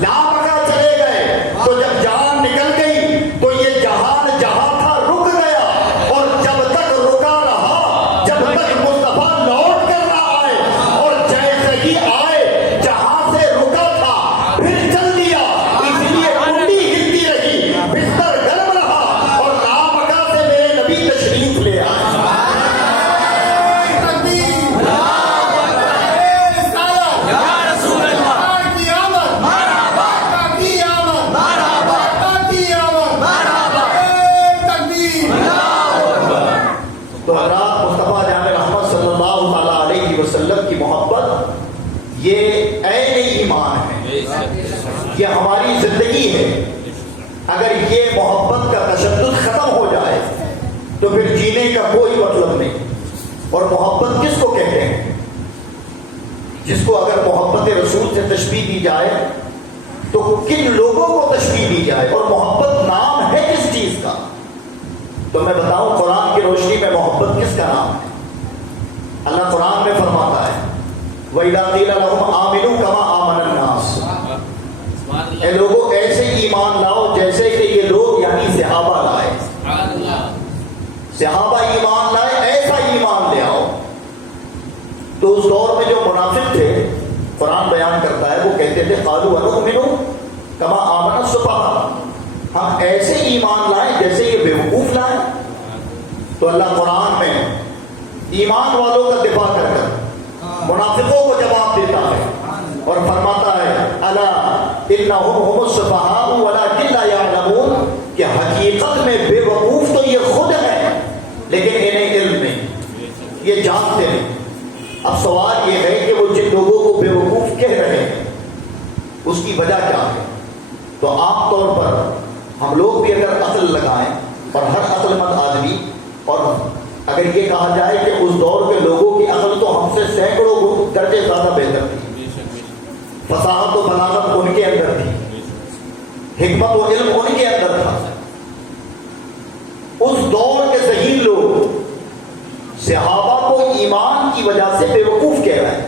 لامکہ چلے گئے، تو جب جان نکل گئی تو یہ جہان جہاں تھا رک گیا. اور جب تک رکا رہا، جب تک مصطفیٰ لوٹ کر نہ آئے، اور جیسے ہی آئے جہاں سے رکا تھا پھر چل دیا. اس لیے کنڈی ہلتی رہی، بستر گرم رہا، اور لامکہ سے میرے نبی تشریف لے آئے. تو حضرات مصطفیٰ جان رحمت صلی اللہ تعالیٰ علیہ وسلم کی محبت یہ عین ایمان ہے، یہ ہماری زندگی ہے. اگر یہ محبت کا تشدد ختم ہو جائے تو پھر جینے کا کوئی مطلب نہیں. اور محبت کس کو کہتے ہیں؟ جس کو اگر محبت رسول سے تشبیہ دی جائے تو کن لوگوں کو تشبیہ دی جائے؟ اور محبت نام ہے کس چیز کا؟ تو میں بتاؤں قرآن کی روشنی میں محبت کس کا نام ہے؟ اللہ قرآن میں فرماتا ہے وَإِذَا قِيلَ لَهُمْ آمِنُوا كَمَا آمَنَ النَّاسُ، اے لوگوں ایسے ایمان لاؤ جیسے کہ یہ لوگ یعنی صحابہ لائے. صحابہ ایمان لائے، ایسا ایمان لے آؤ. تو اس دور میں جو منافق تھے قرآن بیان کرتا ہے وہ کہتے تھے قالوا أَنُؤْمِنُ كَمَا آمَنَ السُّفَهَاءُ، ہم ایسے ایمان لائیں جیسے یہ بیوقوف لائیں. تو اللہ قرآن میں ایمان والوں کا دفاع کر کر منافقوں کو جواب دیتا ہے اور فرماتا ہے الا انہم هم السفہاء ولکن لا یعلمون، کہ حقیقت میں بے وقوف تو یہ خود ہے لیکن انہیں علم نہیں، یہ جانتے نہیں. اب سوال یہ ہے کہ وہ جن لوگوں کو بے وقوف کہہ رہے ہیں اس کی وجہ کیا ہے؟ تو عام طور پر ہم لوگ بھی اگر عقل لگائیں اور ہر عقل مند آدمی، اور اگر یہ کہا جائے کہ اس دور کے لوگوں کی عقل تو ہم سے سینکڑوں درجے زیادہ بہتر تھی، فصاحت و بلاغت ان کے اندر تھی، حکمت و علم ان کے اندر تھا. اس دور کے ذہین لوگ صحابہ کو ایمان کی وجہ سے بے وقوف کہہ رہے ہیں.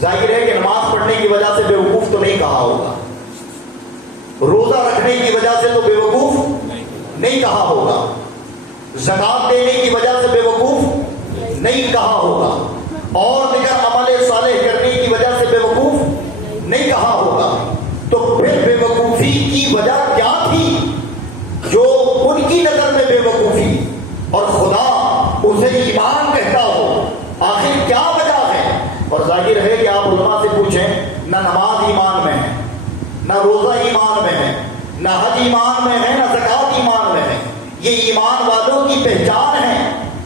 ظاہر ہے کہ نماز پڑھنے کی وجہ سے بے وقوف تو نہیں کہا ہوگا، روزہ رکھنے کی وجہ سے تو بے وقوف نہیں کہا ہوگا، زکات دینے کی وجہ سے بے وقوف نہیں کہا ہوگا، اور دیگر عمل صالح کرنے کی وجہ سے بے وقوف نہیں کہا ہوگا. وقوفی کی وجہ کیا تھی جو ان کی نظر میں بے وقوفی اور خدا اسے ایمان کہتا ہو؟ آخر کیا وجہ ہے؟ اور ظاہر ہے کہ آپ علماء سے پوچھیں، نہ نماز ایمان میں ہے، نہ روزہ ایمان میں ہے، نہ حج ایمان میں ہے، نہ زکوٰۃ ایمان میں ہے. یہ ایمان والوں کی پہچان ہے،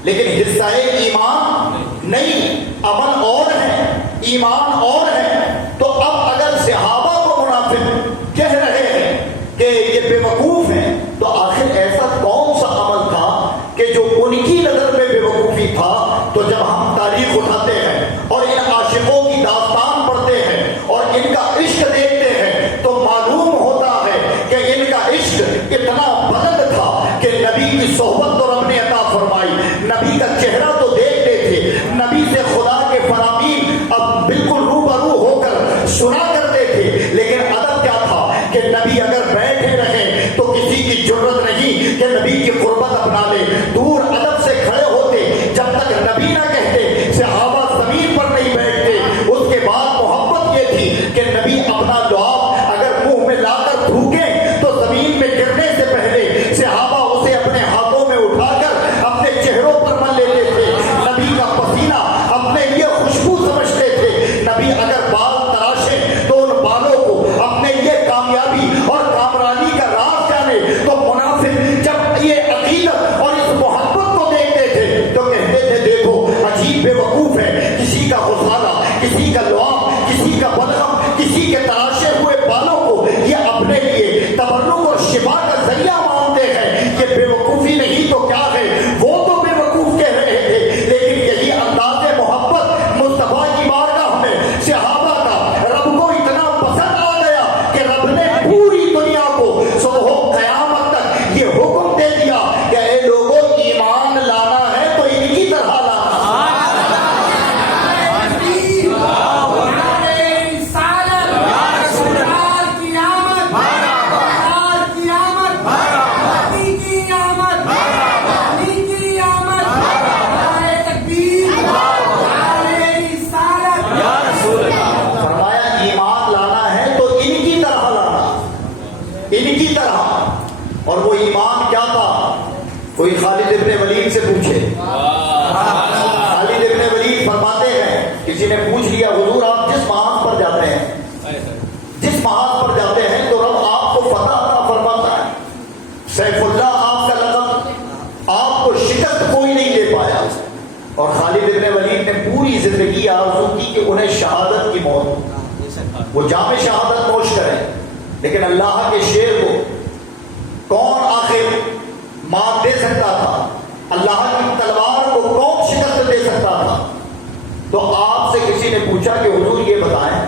لیکن حصہ ایمان نہیں. عمل اور ہے، ایمان اور ہے. تو اب اگر صحابہ کو منافق کہہ رہے ہیں کہ یہ بے وقوف ہیں، تو آخر ایسا کون سا عمل تھا کہ جو ان کی نظر میں بے وقوفی تھا؟ تو جب ہم تاریخ اٹھاتے ہیں اور ان عاشقوں کی داستان پڑھتے ہیں اور ان کا عشق دیکھتے ہیں تو معلوم ہوتا ہے کہ ان کا عشق اتنا بلند تھا کہ نبی کی صحبت تو رب نے عطا فرمائی، نبی کا چہرہ تو دیکھتے تھے، نبی سے خدا کے فرامین اب بالکل روبرو ہو کر سنا کرتے تھے. لیکن ادب کیا تھا کہ نبی اگر بیٹھے رہے تو کسی کی جرت نہیں کہ نبی کی قربت اپنا لے. دور ادب سے کھڑے ہوتے، جب تک نبی نہ کہتے صحابہ زمین پر نہیں بیٹھتے. اس کے بعد محبت یہ تھی کہ نبی اپنا لعاب اگر منہ میں لا کر تھوکیں تو زمین میں گرنے سے پہلے صحابہ اسے اپنے ہاتھوں میں اٹھا کر اپنے چہروں پر مل لیتے تھے. نبی کا پسینہ اپنے لیے خوشبو سمجھتے تھے. نبی اگر بال تراشیں تو ان بالوں کو اپنے لیے کامیابی اور کامرانی کا راز جانے. تو منافق جب یہ عقیدت اور اس محبت کو دیکھتے تھے تو کہتے تھے دیکھو عجیب بے وقوف ہے، کسی کا غسالہ، کسی کا لعاب، کسی کا بلغم، کسی کے تراشے ہوئے بالوں کو یہ اپنے لیے تبرک اور شفا کا ذریعہ مانتے ہیں. یہ بے وقوفی نہیں تو کیا ہے؟ وہ تو بے وقوف کہہ رہے تھے، لیکن یہی انداز محبت مصطفیٰ کی بارگاہ میں صحابہ کا رب کو اتنا پسند آ گیا کہ رب نے پوری دنیا کو صبح قیامت تک یہ حکم دے دیا کہ اے لوگوں ایمان لانا ہے تو ان کی طرح لانا. اور وہ ایمان کیا تھا؟ کوئی خالد ابن ولید سے پوچھے. خالد ابن ولید فرماتے ہیں، کسی نے پوچھ لیا حضور آپ جس محاذ پر جاتے ہیں، جس محاذ پر جاتے ہیں تو رب آپ کو فتح عطا فرماتا ہے. سیف اللہ آپ کا لقب، آپ کو شکست کوئی نہیں دے پایا. اور خالد ابن ولید نے پوری زندگی آرزو کی کہ انہیں شہادت کی موت، وہ جام شہادت نوش کریں. لیکن اللہ کے شیر کو کون آخر مات دے سکتا تھا؟ اللہ کی تلوار کو کون شکست دے سکتا تھا؟ تو آپ سے کسی نے پوچھا کہ حضور یہ بتائیں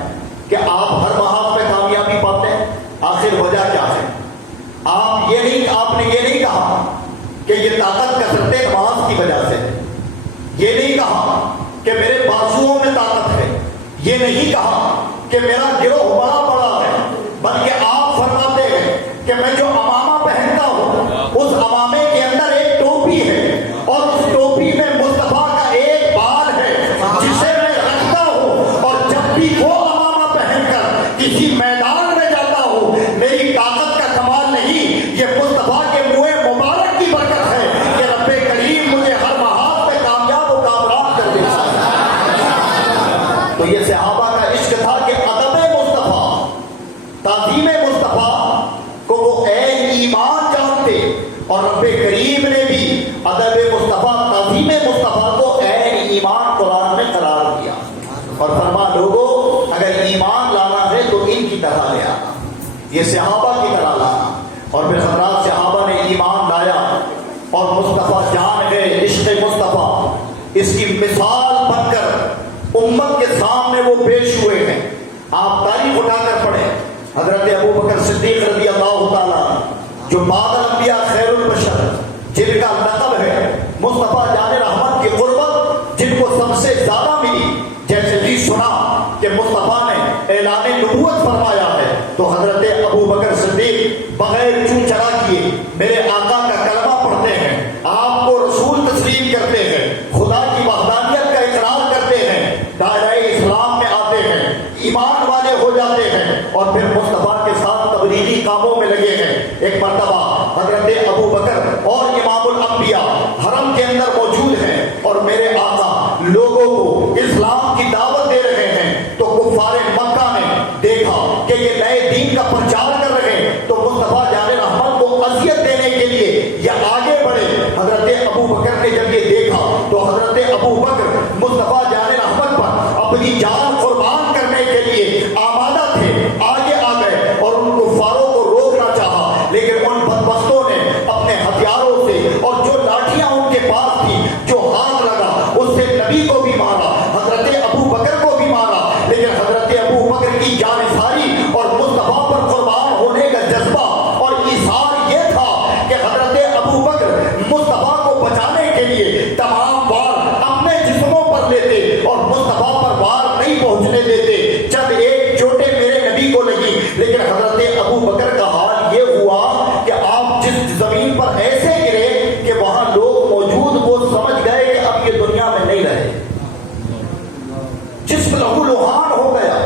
کہ آپ ہر محاذ میں کامیابی پاتے ہیں، آخر وجہ کیا ہے؟ آپ نے یہ نہیں کہا کہ یہ طاقت کثرت نماز کی وجہ سے ہے، یہ نہیں کہا کہ میرے بازوؤں میں طاقت ہے، یہ نہیں کہا کہ میرا گروہ بڑا ہے، بلکہ آپ فرماتے ہیں کہ میں جو امامہ پہنتا ہوں اس امامے کے اندر ایک ٹوپی ہے اور اس ٹوپی میں مصطفیٰ کا ایک بال ہے جسے میں رکھتا ہوں. اور جب بھی وہ امامہ پہن کر کسی میدان میں جاتا ہوں میری طاقت کا کمال نہیں، یہ مصطفیٰ کے منہ مبارک کی برکت ہے کہ رب کریم مجھے ہر محاذ پہ کامیاب و کامران کر دیتا ہے. تو یہ صحابہ کا عشق تھا کہ ادب مصطفیٰ، تعظیم مصطفیٰ کو وہ عین ایمان جانتے. اور رب کریم نے بھی ادب مصطفیٰ، تعظیم مصطفیٰ کو عین ایمان قرآن میں قرار دیا اور فرما لوگوں اگر ایمان لانا ہے تو ان کی طرح لے آنا، یہ صحابہ کی طرح لانا. اور پھر حضرات صحابہ نے ایمان لایا اور مصطفیٰ جان گئے. عشق مصطفیٰ اس کی مثال بن کر امت کے سامنے وہ پیش ہوئے ہیں. آپ تاریخ اٹھا کر پڑھیں، حضرت ابو بکر صدیق رضی اللہ تعالیٰ جو بعد الانبیاء خیر البشر، جن کا لقب ہے مصطفیٰ جان رحمت کی قربت، جن کو سب سے زیادہ ملی. جیسے جی سنا کہ مصطفیٰ نے اعلان نبوت فرمایا ہے تو حضرت ابو بکر صدیق بغیر چوں چرا کیے میرے آقا کا کلمہ پڑھتے ہیں، آپ کو رسول تسلیم کرتے ہیں، خدا کی وحدانیت کا اقرار کرتے ہیں، دائرہ اسلام میں آتے ہیں، ایمان والے ہو جاتے ہیں. اور پھر مصطفیٰ کے ساتھ تبلیغی کاموں ہیں. ایک مرتبہ حضرت ابو بکر اور امام الانبیاء حرم کے اندر موجود ہیں اور میرے آقا لوگوں کو اسلام کی دعوت دے رہے ہیں تو کفار مکہ نے دیکھا کہ یہ نئے دین کا پرچار کر رہے ہیں تو مصطفیٰ جان رحمت کو اذیت دینے کے لیے یہ آگے بڑھے. حضرت ابو بکر نے جب یہ دیکھا تو حضرت ابو بکر مصطفیٰ جان رحمت پر اپنی جان قربان کرنے کے لیے آمادہ تھے, آگے آ گئے اور ان کفاروں کو روکنا چاہا, لیکن ان بدبختوں نے اپنے ہتھیاروں سے اور جو لاٹھیاں ان کے پاس تھی جو ہاتھ لگا اس سے نبی کو بھی مارا, حضرت ابو بکر کو بھی مارا, لیکن حضرت ابو بکر کی جانثاری اور مصطفیٰ پر قربان ہونے کا جذبہ اور ایثار یہ تھا کہ حضرت ابو بکر مصطفیٰ کو بچانے کے لیے تمام وار اپنے جسموں پر لیتے اور مصطفیٰ پر وار نہیں پہنچنے دیتے. جب ایک چوٹے میرے نبی کو لگی, لیکن حضرت ابو بکر کا حال یہ ہوا کہ آپ جس زمین پر ایسے گرے کہ وہاں لوگ موجود وہ سمجھ گئے کہ اب یہ دنیا میں نہیں رہے, جسم لہو لہان ہو گیا,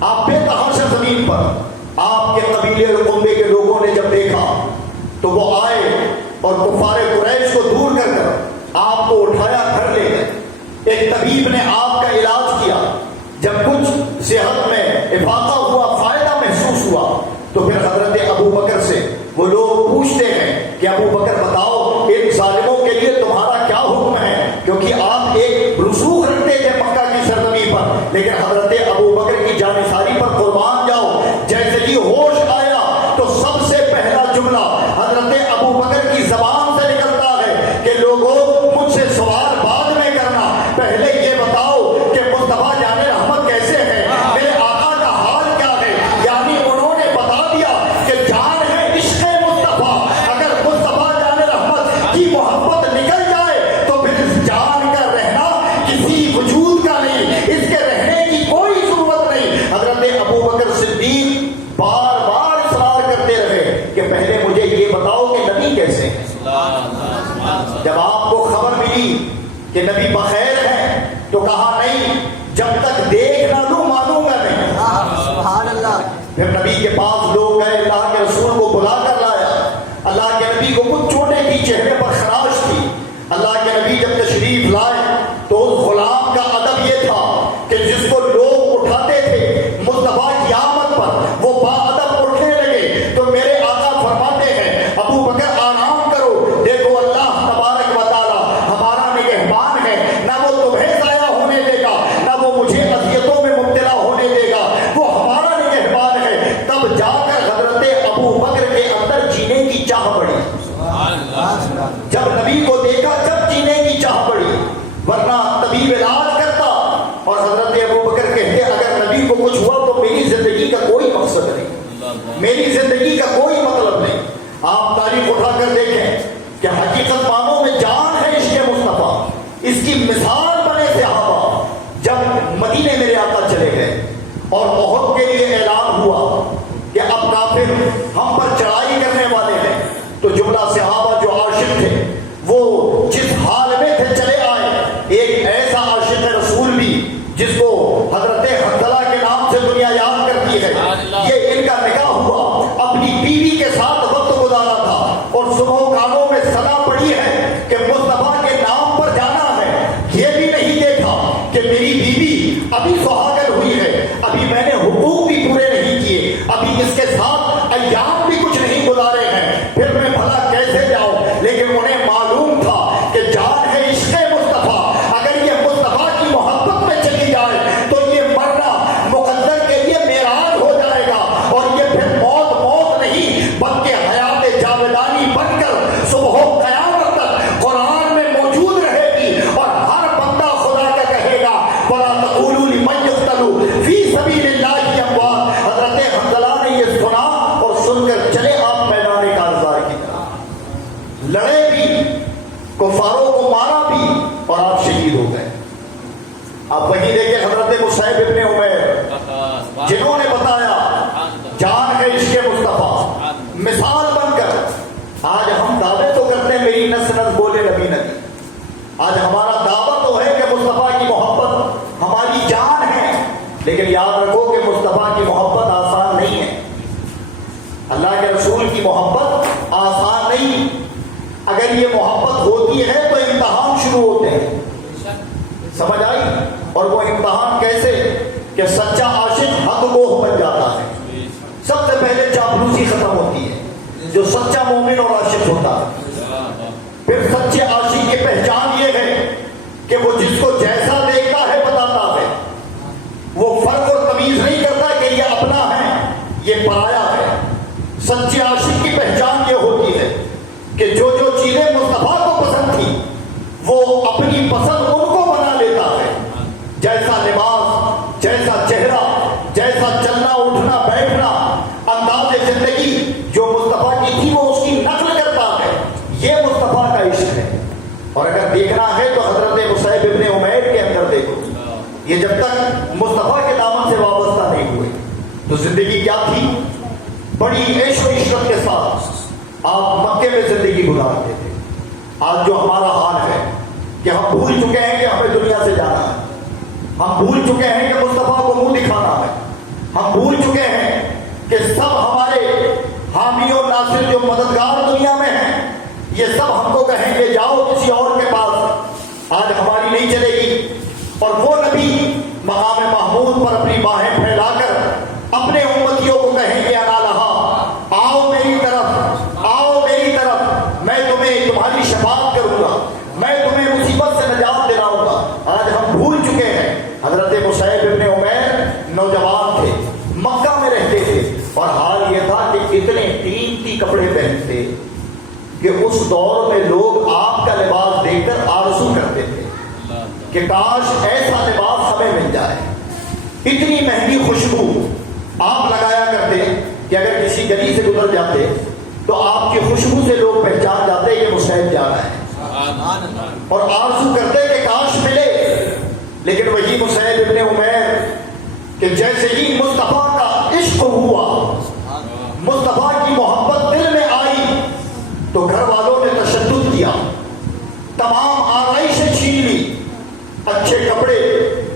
آپ بے تحاشا زمین پر. آپ کے قبیلے اور قبیلے کے لوگوں نے جب دیکھا تو وہ آئے اور کفار قریش کو دور کر کر آپ کو اٹھایا گھر لے گئے. ایک طبیب نے آپ کا علاج کیا, جب کچھ صحت میں افاقہ ہوا, فائدہ محسوس ہوا, تو پھر حضرت ابو بکر سے وہ لوگ پوچھتے ہیں کہ ابو بکر بتاؤ ان ظالموں کے لیے تمہارا کیا حکم ہے, کیونکہ آپ ایک رسوخ رکھتے تھے مکہ کی سرزمین پر, لیکن حضرت ابو بکر کی جانثاری پر قربان جاؤ. جیسے ہی ہوش آیا تو سب سے پہلا جملہ حضرت ابو بکر کی زبان سے نکلتا ہے کہ لوگوں مجھ سے سوال بعد میں کرنا, پہلے یہ بتاؤ کہ مصطفیٰ جان رحمت کیسے ہیں, میرے آقا کا حال کیا ہے. یعنی انہوں نے بتا دیا کہ جان ہے عشق مصطفیٰ, اگر مصطفیٰ جان رحمت کی محبت نکل جائے تو پھر اس جان کا رہنا کسی وجود کا نہیں, اس کے رہنے کی کوئی ضرورت نہیں. حضرت ابو بکر صدیق بار بار اصرار کرتے رہے کہ پہلے مجھے یہ بتاؤ کہ نبی کیسے ہیں. جب آپ کو خبر ملی کہ نبی بخیر ہے تو کہا نہیں, جب تک دیکھ نہ لوں مانوں گا نہیں. سبحان اللہ. پھر نبی کے پاس لوگ گئے, اللہ کے رسول کو بلا کر لایا. اللہ کے نبی کو کچھ چوٹیں تھی, چہرے پر خراش تھی. اللہ کے نبی جب تشریف لائے تو اس غلام کا ادب یہ تھا کہ جس کو لوگ اٹھاتے تھے مصطفیٰ کی آمد پر وہ با ادب اٹھنے لگے. تو میرے آقا فرماتے ہیں ابو بکر آرام کرو, دیکھو اللہ تبارک و تعالی ہمارا نگہبان ہے, نہ وہ تمہیں ضائع ہونے دے گا نہ وہ مجھے اذیتوں میں مبتلا ہونے دے گا, وہ ہمارا نگہبان ہے. تب جا کر حضرت ابو بکر کے اندر جینے کی چاہ بڑھی. جب نبی کو دیکھا جب جینے کی چاہ بڑھی, ورنہ طبیب علاج کرتا اور حضرت ابو بکر کہتے اگر نبی کو کچھ ہوا تو میری زندگی کا کوئی مقصد نہیں, میری زندگی کا کوئی مطلب نہیں. آپ تاریخ اٹھا کر دیکھیں کہ حقیقت معنوں میں جان ہے عشق مصطفیٰ, اس کی مثال بنے صحابہ. جب مدینے میرے آقا چلے گئے اور احد کے لیے اعلان ہوا کہ اب کافر ہم پر چڑھائی کرنے والے ہیں, تو جملہ صحابہ جو عاشق تھے وہ جس حال میں تھے چلے آئے. ایک ایسا عاشق رسول بھی جس کو حضرت حنظلہ کے نام سے دنیا یاد کرتی ہے, یہ ان کا نکاح ہوا, اپنی بیوی کے ساتھ وقت گزارا تھا اور صبح کانوں میں صدا پڑی ہے کہ مصطفیٰ کے نام پر جانا ہے. یہ بھی نہیں دیکھا کہ میری بیوی ابھی سہاگن ہوئی ہے, ابھی میں نے حقوق بھی پورے نہیں کیے, ابھی اس کے ساتھ ایام بھی کچھ نہیں گزارے ہیں, پھر میں بھلا کیسے جاؤں. لیکن انہیں معلوم رسول کی محبت آسان نہیں. اگر یہ محبت ہوتی ہے تو امتحان شروع ہوتے ہیں. سمجھ آئی؟ اور وہ امتحان کیسے کہ سچا عاشق حق گوہ بن جاتا ہے. سب سے پہلے چاپلوسی ختم ہوتی ہے. جو سچا مومن اور عاشق ہوتا ہے، پھر سچے عاشق کی پہچان یہ ہے کہ وہ جس کو جیسا دیکھتا ہے بتاتا ہے. وہ فرق اور تمیز نہیں کرتا کہ یہ اپنا ہے یہ پرایا ہے. سچے عاشق کی پہچان یہ ہوتی ہے کہ جو جو چیزیں مصطفیٰ کو پسند تھی وہ اپنی پسند ان کو بنا لیتا ہے. جیسا لباس، جیسا چہرہ، جیسا چلنا اٹھنا بیٹھنا، انداز زندگی جو مصطفیٰ کی تھی وہ اس کی نقل کرتا ہے. یہ مصطفیٰ کا عشق ہے. اور اگر دیکھنا ہے تو حضرت مصعب ابن عمیر کے اندر دیکھو. یہ جب تک مصطفیٰ کے دامن سے وابستہ نہیں ہوئے تو زندگی کیا تھی؟ بڑی عیش و عشرت کے ساتھ آپ مکے میں زندگی گزارتے تھے. آج جو ہمارا حال ہے کہ ہم بھول چکے ہیں کہ ہمیں دنیا سے جانا ہے. ہم بھول چکے ہیں کہ مصطفیٰ کو منہ دکھانا ہے. ہم بھول چکے ہیں کہ سب ہمارے حامی اور ناصر جو مددگار دنیا میں ہیں یہ سب ہم کو کہیں گے جاؤ کسی اور کے پاس. آج ہماری نہیں چلے گی. اور وہ نبی مقام محمود پر اپنی باہیں پھیلا کر اپنے امتیوں کو کہیں گے انا لہا، آؤ میری طرف، آؤ میری طرف، میں تمہیں تمہاری شفاعت کروں گا، میں تمہیں مصیبت سے نجات دلاؤں گا. آج ہم بھول چکے ہیں. حضرت مصعب ابن عمیر نوجوان تھے، مکہ میں رہتے تھے اور حال یہ تھا کہ اتنے قیمتی کپڑے پہنتے کہ اس دور میں لوگ آپ کا لباس دیکھ کر آرزو کرتے تھے کہ کاش ایسا لباس ہمیں مل جائے. اتنی مہنگی خوشبو آپ لگایا کرتے کہ اگر کسی گلی سے گزر جاتے تو آپ کی خوشبو سے لوگ پہچان جاتے یہ مصعب جا رہا ہے اور آرزو کرتے کہ کاش ملے. لیکن وہی مصعب ابن عمیر کہ جیسے ہی مصطفیٰ کا عشق ہوا، مصطفیٰ کی محبت دل میں آئی تو گھر والوں نے تشدد کیا، تمام آرائشیں چھین لی، اچھے کپڑے،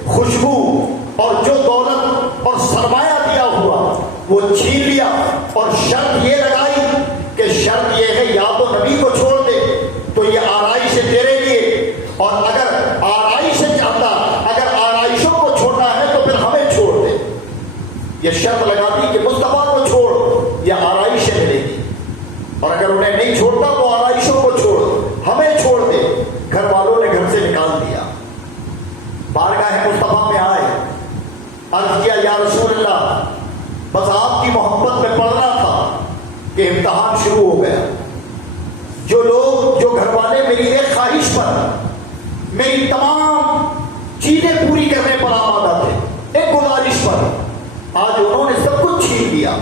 خوشبو اور جو دولت اور سرمایہ دیا ہوا وہ چھین لیا. اور شرط یہ لگائی کہ شرط یہ ہے یا تو نبی کو چھوڑ دے تو یہ آرائش تیرے لیے، اور اگر آرائش چاہتا، اگر آرائشوں کو چھوڑنا ہے تو پھر ہمیں چھوڑ دے. یہ شرط لگا دی کہ مصطفیٰ کو چھوڑ یا آرائشیں ملے گی، اور اگر انہیں نہیں چھوڑتا تو آرائشوں کو چھوڑ، ہمیں چھوڑ دے. گھر والوں نے گھر سے نکال دیا. بارگاہ مصطفیٰ میں آئے، عرض کیا یا رسول اللہ بس آپ کی محبت میں پڑھنا تھا کہ امتحان شروع ہو گیا. جو لوگ، جو گھر والے میری ایک خواہش پر، میری تمام چیزیں پوری کرنے پر آمادہ تھے، ایک گزارش پر، آج انہوں نے سب کچھ چھین لیا.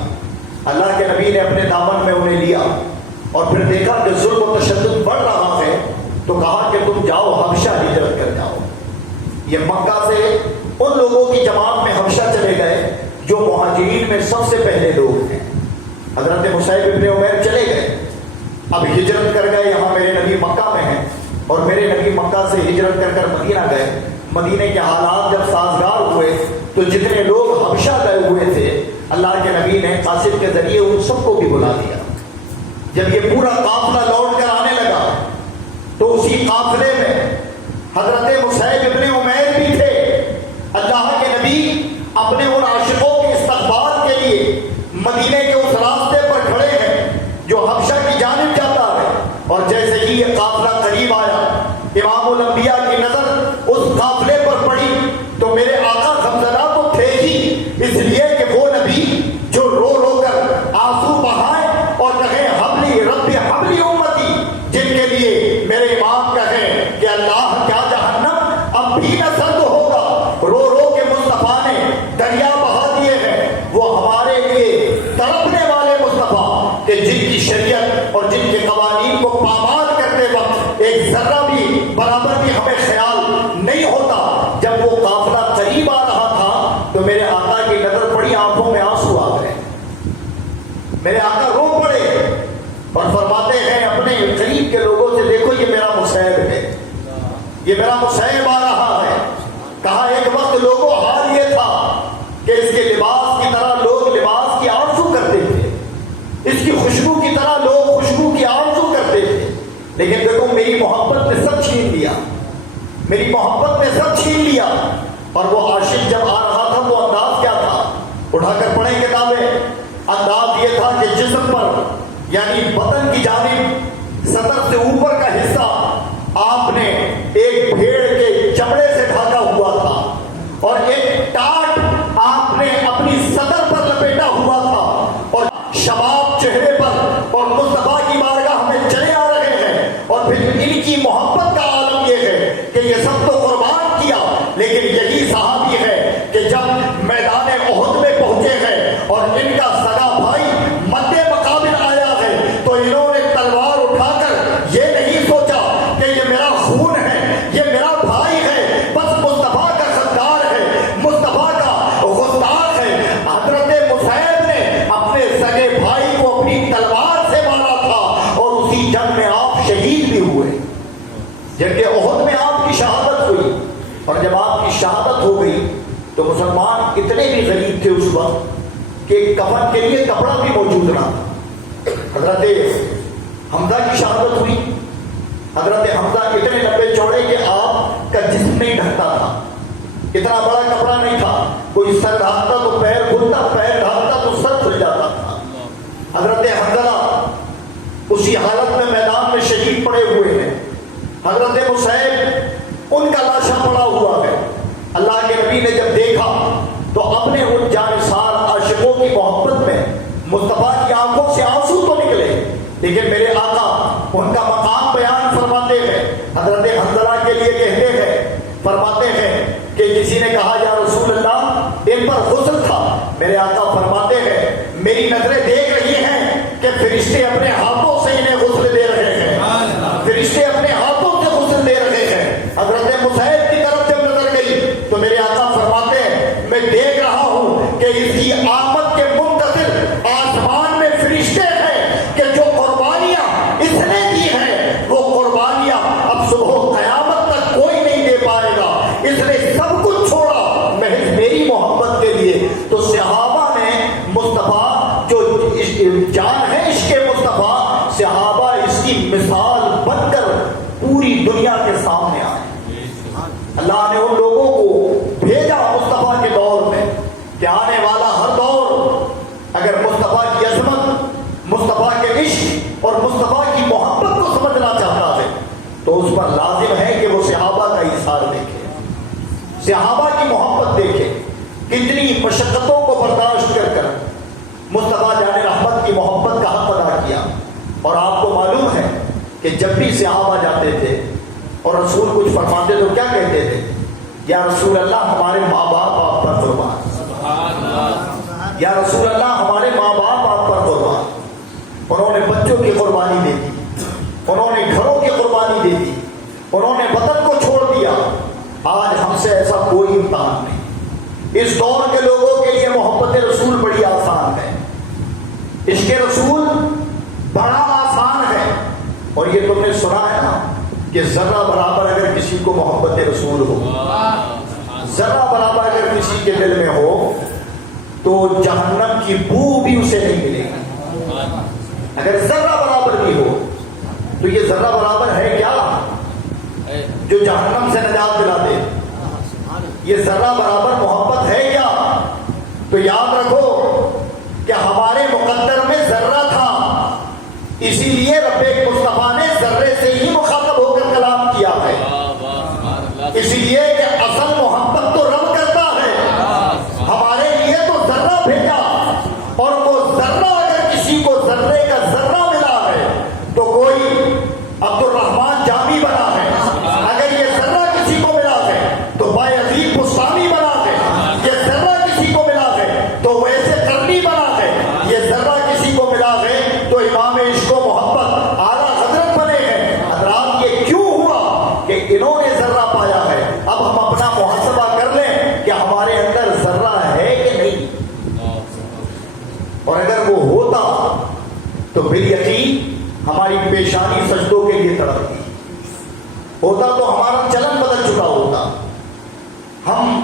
اللہ کے نبی نے اپنے دامن میں انہیں لیا اور پھر دیکھا کہ ظلم و تشدد بڑھ رہا ہے تو کہا کہ تم جاؤ حبشہ ہجرت کر جاؤ. یہ مکہ سے ان لوگوں کی جماعت میں حبشہ چلے گئے جو مہاجرین میں سب سے پہلے لوگ ہیں. حضرت مصعب ابن عمیر چلے گئے، اب ہجرت کر گئے. یہاں میرے نبی مکہ میں ہیں اور میرے نبی مکہ سے ہجرت کر کر مدینہ گئے. مدینے کے حالات جب سازگار ہوئے تو جتنے لوگ حبشہ گئے ہوئے تھے اللہ کے نبی نے قاصد کے ذریعے ان سب کو بھی بلا دیا. جب یہ پورا قافلہ لوٹ کر آنے لگا تو اسی قافلے میں حضرت مصعب ابن عمیر بھی تھے. اللہ کے نبی اپنے ان عاشقوں کے استقبال کے لیے مدینے کے اس راستے پر کھڑے ہیں جو حبشہ کی جانب جاتا ہے. اور جیسے ہی یہ قافلہ قریب آیا امام الانبیاء کی نظر اس قافلے پر پڑی تو میرے آقا غمزدہ تو تھے ہی، اس لیے کہ وہ نبی جو رو رو کر آنسو بہائیں اور کہیں حبلی رب حبلی امتی، جن کے لیے میرے امام کہیں کہ اللہ کیا جہنم اب بھی نہ سرد ہوگا. رو رو کے مصطفیٰ نے دریا بہا دیے ہیں. وہ ہمارے لیے تڑپنے والے مصطفیٰ کہ جن کی شریعت اور جن کے قوانین کو پامال کرتے وقت ایک ذرہ بھی برابر بھی ہمیں خیال نہیں ہوتا. جب وہ قافلہ قریب آ رہا تھا تو میرے آقا کی نظر پڑی، آنکھوں میں آنسو آ گئے. میرے آقا رو پڑے اور فرماتے ہیں اپنے قریب کے لوگوں سے دیکھو یہ میرا مصعب ہے، یہ میرا مصعب آ رہا ہے. کہا ایک وقت لوگوں حال یہ تھا کہ اس کے لباس کی طرح لوگ لباس کی آرزو کرتے تھے، اس کی خوشبو خوشبو کی طرح لوگ خوشبو کی آرزو کرتے تھے، لیکن دیکھو میری محبت نے سب چھین لیا، میری محبت نے سب چھین لیا۔ اور وہ عاشق جب آ رہا تھا وہ انداز کیا تھا؟ اٹھا کر پڑھیں کتابیں، انداز یہ تھا کہ جسم پر یعنی بدن کی جانب صدر سے اوپر کا حصہ آپ نے ایک بھیڑ کے چمڑے سے ڈھکا ہوا تھا، اور ایک ٹاٹ آپ نے اپنی صدر پر لپیٹا ہوا تھا، اور شباب چہرے پر، اور مصطفیٰ کی بارگاہ میں چلے آ رہے ہیں۔ اور پھر ان کی محبت کا عالم یہ ہے کہ یہ سب تو قربان کیا، لیکن یہی صحابی ہے کہ جب میدان احد میں پہنچے ہیں اور ان کا سگا بھائی مد مقابل آیا ہے تو انہوں نے تلوار اٹھا کر یہ نہیں سوچا کہ یہ میرا خون ہے، یہ میرا بھائی ہے، بس مصطفیٰ کا خدار ہے، مصطفیٰ کا غدار ہے۔ حضرت مصعب نے اپنے سگے بھائی کو اپنی تلوار سے مارا تھا، اور اسی جنگ میں آپ شہید بھی ہوئے۔ جنگ احد میں آپ کی شہادت ہوئی، اور جب آپ کی شہادت ہو گئی تو مسلمان اتنے بھی غریب تھے اس وقت کہ کفن کے لیے کپڑا بھی موجود نہ تھا۔ حضرت حمزہ کی شہادت ہوئی، حضرت حمزہ اتنے لمبے چوڑے کہ آپ کا جسم نہیں ڈھکتا تھا، اتنا بڑا کپڑا نہیں تھا، کوئی سر ڈھانپتا تو پیر کھلتا، پیر ڈھانپتا تو سر کھل جاتا تھا۔ حضرت حنظلہ اسی حالت میں میدان میں شہید پڑے ہوئے ہیں۔ حضرت مصعب ان کا لاشا پڑا ہوا ہے۔ اللہ کے نبی نے جب دیکھا تو اپنے ان جانثار عاشقوں کی محبت میں مصطفیٰ کی آنکھوں سے آنسو تو نکلے، لیکن میرے آقا ان کا مقام بیان فرماتے ہیں۔ حضرت حنظلہ کے لیے کہتے ہیں، فرماتے ہیں کہ کسی نے کہا یا رسول اللہ ان پر غسل تھا، میرے آقا فرماتے ہیں میری نظریں دیکھ رہی ہیں کہ فرشتے اپنے ہاتھوں سے انہیں غسل دے رہے ہیں، فرشتے اپنے ہاتھوں سے غسل دے رہے ہیں۔ حضرت مصعب کی طرف جب نظر گئی تو میرے آقا فرماتے ہیں میں دیکھ رہا ہوں کہ اس کی آمد کے منتظر آسمان میں فرشتے ہیں کہ جو قربانیاں اس نے دی ہیں وہ قربانیاں اب صبح قیامت تک کوئی نہیں دے پائے گا، اس نے سب کچھ چھوڑا محض میری محبت کے لیے۔ تو صحابہ نے مصطفیٰ جو جان ہے عشق مصطفیٰ، صحابہ اس کی مثال بن کر پوری دنیا کے سامنے آئے۔ اللہ نے ان لوگوں کو بھیجا مصطفیٰ کے دور میں کہ آنے والا ہر دور اگر مصطفیٰ کی عظمت، مصطفیٰ کے عشق اور مصطفیٰ کی محبت کو سمجھنا چاہتا ہے تو اس پر لازم ہے کہ وہ صحابہ کا ایثار دیکھے، صحابہ کی محبت دیکھے، کتنی مشقتوں کو برداشت کر کر مصطفیٰ جان رحمت کی محبت کا حق ادا کیا۔ اور آپ کو معلوم ہے کہ جب بھی صحابہ جاتے تھے اور رسول کچھ فرماتے تو کیا کہتے تھے؟ یا رسول اللہ ہمارے ماں باپ آپ پر قربان، یا رسول اللہ ہمارے ماں باپ آپ پر قربان۔ انہوں نے بچوں کی قربانی دے دی، انہوں نے گھروں کی قربانی دے دی، انہوں نے وطن کو چھوڑ دیا۔ آج ہم سے ایسا کوئی امتحان نہیں۔ اس دور کے لوگوں کے لیے محبت رسول بڑی آسان ہے، عشق رسول بڑا آسان ہے۔ اور یہ تم نے سنا ہے نا کہ ذرہ برابر اگر کسی کو محبت رسول ہو، ذرہ برابر اگر کسی کے دل میں ہو تو جہنم کی بو بھی اسے نہیں ملے گی۔ اگر ذرہ برابر بھی ہو تو یہ ذرہ برابر ہے کیا جو جہنم سے نجات دلا دے؟ یہ ذرہ برابر محبت ہے کیا؟ تو یاد رکھو کہ ہمارے مقدر میں ذرہ تھا، اسی لیے رب مصطفیٰ نے ذرے سے ہی مخاطب ہو کر کلام کیا ہے، اسی لیے کہ اصل محبت تو رب کرتا ہے، ہمارے لیے تو ذرہ بھیجا، اور وہ ذرہ اگر کسی کو ذرے کا ذرہ ملا ہے تو کوئی عبد الرحمان جامی بنا ہے، اگر یہ ذرہ کسی کو ملا ہے تو بایزید بستانی بنا ہے، یہ ذرہ کسی کو ملا ہے تو ویسے کرنی بنا ہے، یہ ذرہ کسی کو ملا ہے تو امام عشق و محبت اعلیٰ حضرت بنے ہیں۔ حضرات یہ کیوں ہوا کہ انہوں نے ذرہ پایا ہے؟ اب ہم اپنا محاسبہ کر لیں کہ ہمارے اندر ذرہ ہے کہ نہیں، اور اگر وہ ہوتا تو پھر یقین ہماری پیشانی سجدوں کے لیے تڑپتی ہوتا، تو ہمارا چلن بدل چکا ہوتا۔ ہم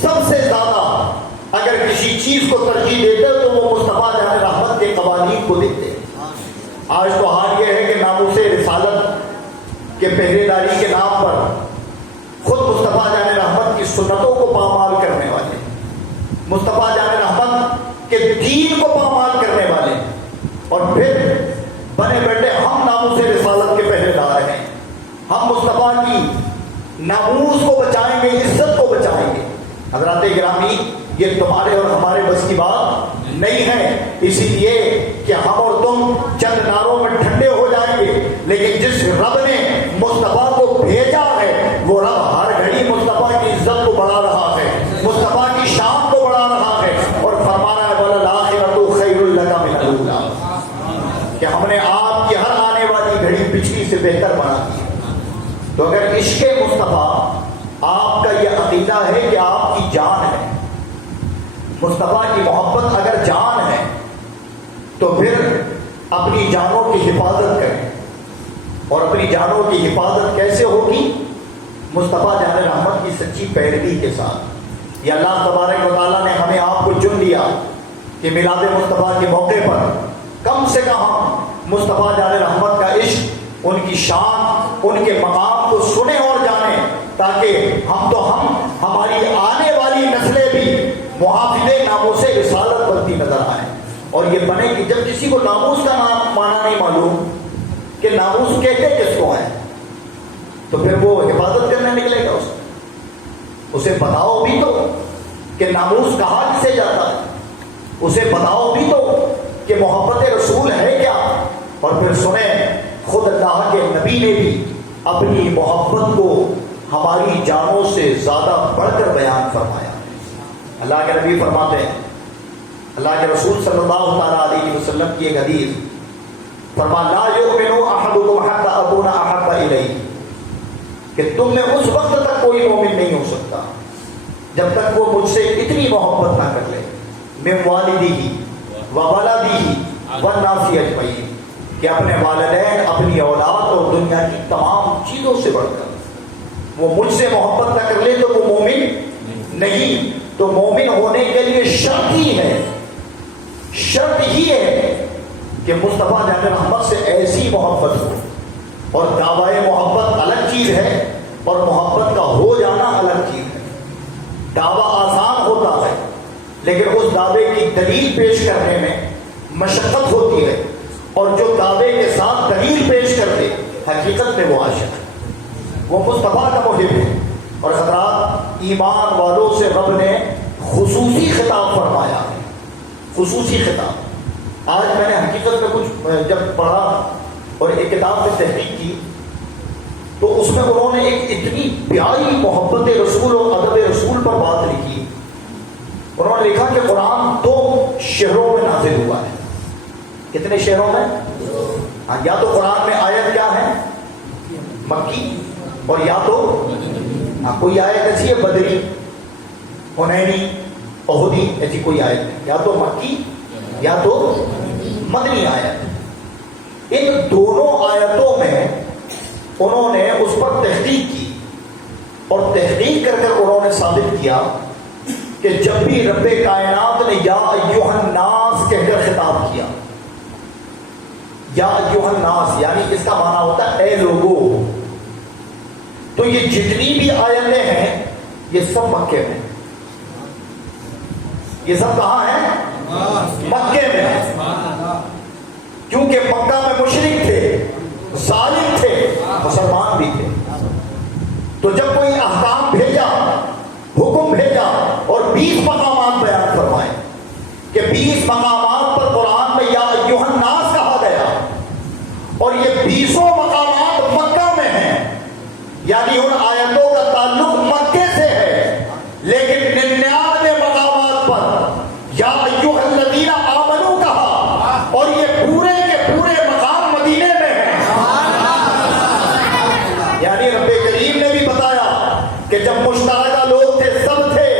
سب سے زیادہ اگر کسی چیز کو ترجیح دیتے تو وہ مصطفیٰ جان رحمت کے قوانین کو دیتے۔ آج تو حال یہ ہے کہ ناموس رسالت کے پہرے داری کے نام پر خود مصطفیٰ جان رحمت کی سنتوں کو پامال کرنے والے، مصطفیٰ جان رحمت کے دین کو پامال کرنے والے، اور پھر بنے بیٹھے ہم ناموس رسالت کے پہرے دار ہیں، ہم مصطفیٰ کی ناموس کو بچائیں گے، عزت کو بچائیں گے۔ حضرات گرامی، یہ تمہارے اور ہمارے بس کی بات نہیں ہے، اسی لیے کہ ہم اور تم چند نعروں میں ٹھنڈے ہو جائیں گے، لیکن جس رب نے مصطفیٰ کو بھیجا ہے وہ رب ہر گھڑی مصطفیٰ کی عزت کو بڑھا رہا ہے، مصطفیٰ کی شان کو بڑھا رہا ہے، اور فرما رہا ہے وَلَلْآخِرَةُ خَيْرٌ لَكَ مِنَ الْأُولَىٰ، کہ ہم نے آپ کی ہر آنے والی گھڑی پچھلی سے بہتر بنا دی۔ تو اگر عشق مصطفیٰ آپ کا یہ عقیدہ ہے کہ آپ کی جان ہے، مصطفیٰ کی محبت اگر جان ہے، تو پھر اپنی جانوں کی حفاظت کریں، اور اپنی جانوں کی حفاظت کیسے ہوگی؟ مصطفیٰ جان رحمت کی سچی پیروی کے ساتھ۔ یہ اللہ تبارک و تعالیٰ نے ہمیں آپ کو چن لیا کہ میلاد مصطفیٰ کے موقع پر کم سے کم ہم مصطفیٰ جان رحمت کا عشق، ان کی شان، ان کے مقام کو سنیں اور جانیں، تاکہ ہماری آنے والی نسلیں بھی محافظ ناموس رسالت بنتی نظر آئیں۔ اور یہ بنے کہ جب کسی کو ناموس کا نام معنی نہیں معلوم کہ ناموس کہتے کس کو ہیں، تو پھر وہ حفاظت کرنے نکلے گا اسے بتاؤ بھی تو کہ ناموس کہاں کسے جاتا ہے، اسے بتاؤ بھی تو کہ محبت رسول ہے کیا، اور پھر سنیں خود اللہ کے نبی نے بھی اپنی محبت کو ہماری جانوں سے زیادہ بڑھ کر بیان فرمایا۔ اللہ کے نبی فرماتے ہیں، اللہ کے رسول صلی اللہ تعالیٰ علیہ وسلم کی ایک حدیث، فرمایا لا یؤمن احدکم حتی اکون احب الیہ، کہ تم میں اس وقت تک کوئی مومن نہیں ہو سکتا جب تک وہ مجھ سے اتنی محبت نہ کر لے، من والدیہ وولدیہ والناس اجمعین، کہ اپنے والدین، اپنی اولاد اور دنیا کی تمام چیزوں سے بڑھ کر وہ مجھ سے محبت نہ کر لے تو وہ مومن نہیں۔ تو مومن ہونے کے لیے شرط ہی ہے کہ مصطفیٰ جان رحمت سے ایسی محبت ہو، اور دعوی محبت الگ چیز ہے اور محبت کا ہو جانا الگ چیز ہے۔ دعویٰ آسان ہوتا ہے، لیکن اس دعوے کی دلیل پیش کرنے میں مشقت ہوتی ہے، اور جو دعوے کے ساتھ دلیل پیش کرتے حقیقت میں وہ عاشق ہے، وہ مصطفیٰ کا محب ہے۔ اور حضرات، ایمان والوں سے رب نے خصوصی خطاب فرمایا ہے، خصوصی خطاب۔ آج میں نے حقیقت میں کچھ جب پڑھا اور ایک کتاب میں تحقیق کی، تو اس میں انہوں نے ایک اتنی پیاری محبت رسول اور ادب رسول پر بات لکھی۔ انہوں نے لکھا کہ قرآن 2 شہروں میں نازل ہوا ہے۔ کتنے شہروں میں؟ یا تو قرآن میں آیت کیا ہے؟ مکی، اور یا تو کوئی آیت ایسی ہے بدری، حنینی، احدی، ایسی کوئی آیت نہیں، یا تو مکی یا تو مدنی آیت۔ ان دونوں آیتوں میں انہوں نے اس پر تحقیق کی، اور تحقیق کر کر انہوں نے ثابت کیا کہ جب بھی رب کائنات نے یا ایھا الناس کہہ کر خطاب کیا، یا ایھا الناس یعنی اس کا معنی ہوتا ہے اے لوگوں، تو یہ جتنی بھی آیتیں ہیں یہ سب مکے میں، یہ سب کہاں ہیں؟ مکے میں ہیں، کیونکہ مکہ میں مشرک تھے، ظالم تھے، مسلمان بھی تھے۔ تو جب کوئی احکام بھیجا، حکم بھیجا، اور 20 مقامات بیان فرمائے کہ 20 مقامات پر قرآن میں یا ایھا الناس کہا گیا، اور یہ 20 مقامات مکہ میں ہیں، یعنی ان آیتوں کا تعلق مکے سے ہے، لیکن 99 مقامات پر یا ایھا الذین آمنوا کہا، اور یہ پورے کے پورے مقام مدینے میں ہیں۔ یعنی رب کریم نے بھی بتایا کہ جب مشترکہ لوگ تھے، سب تھے،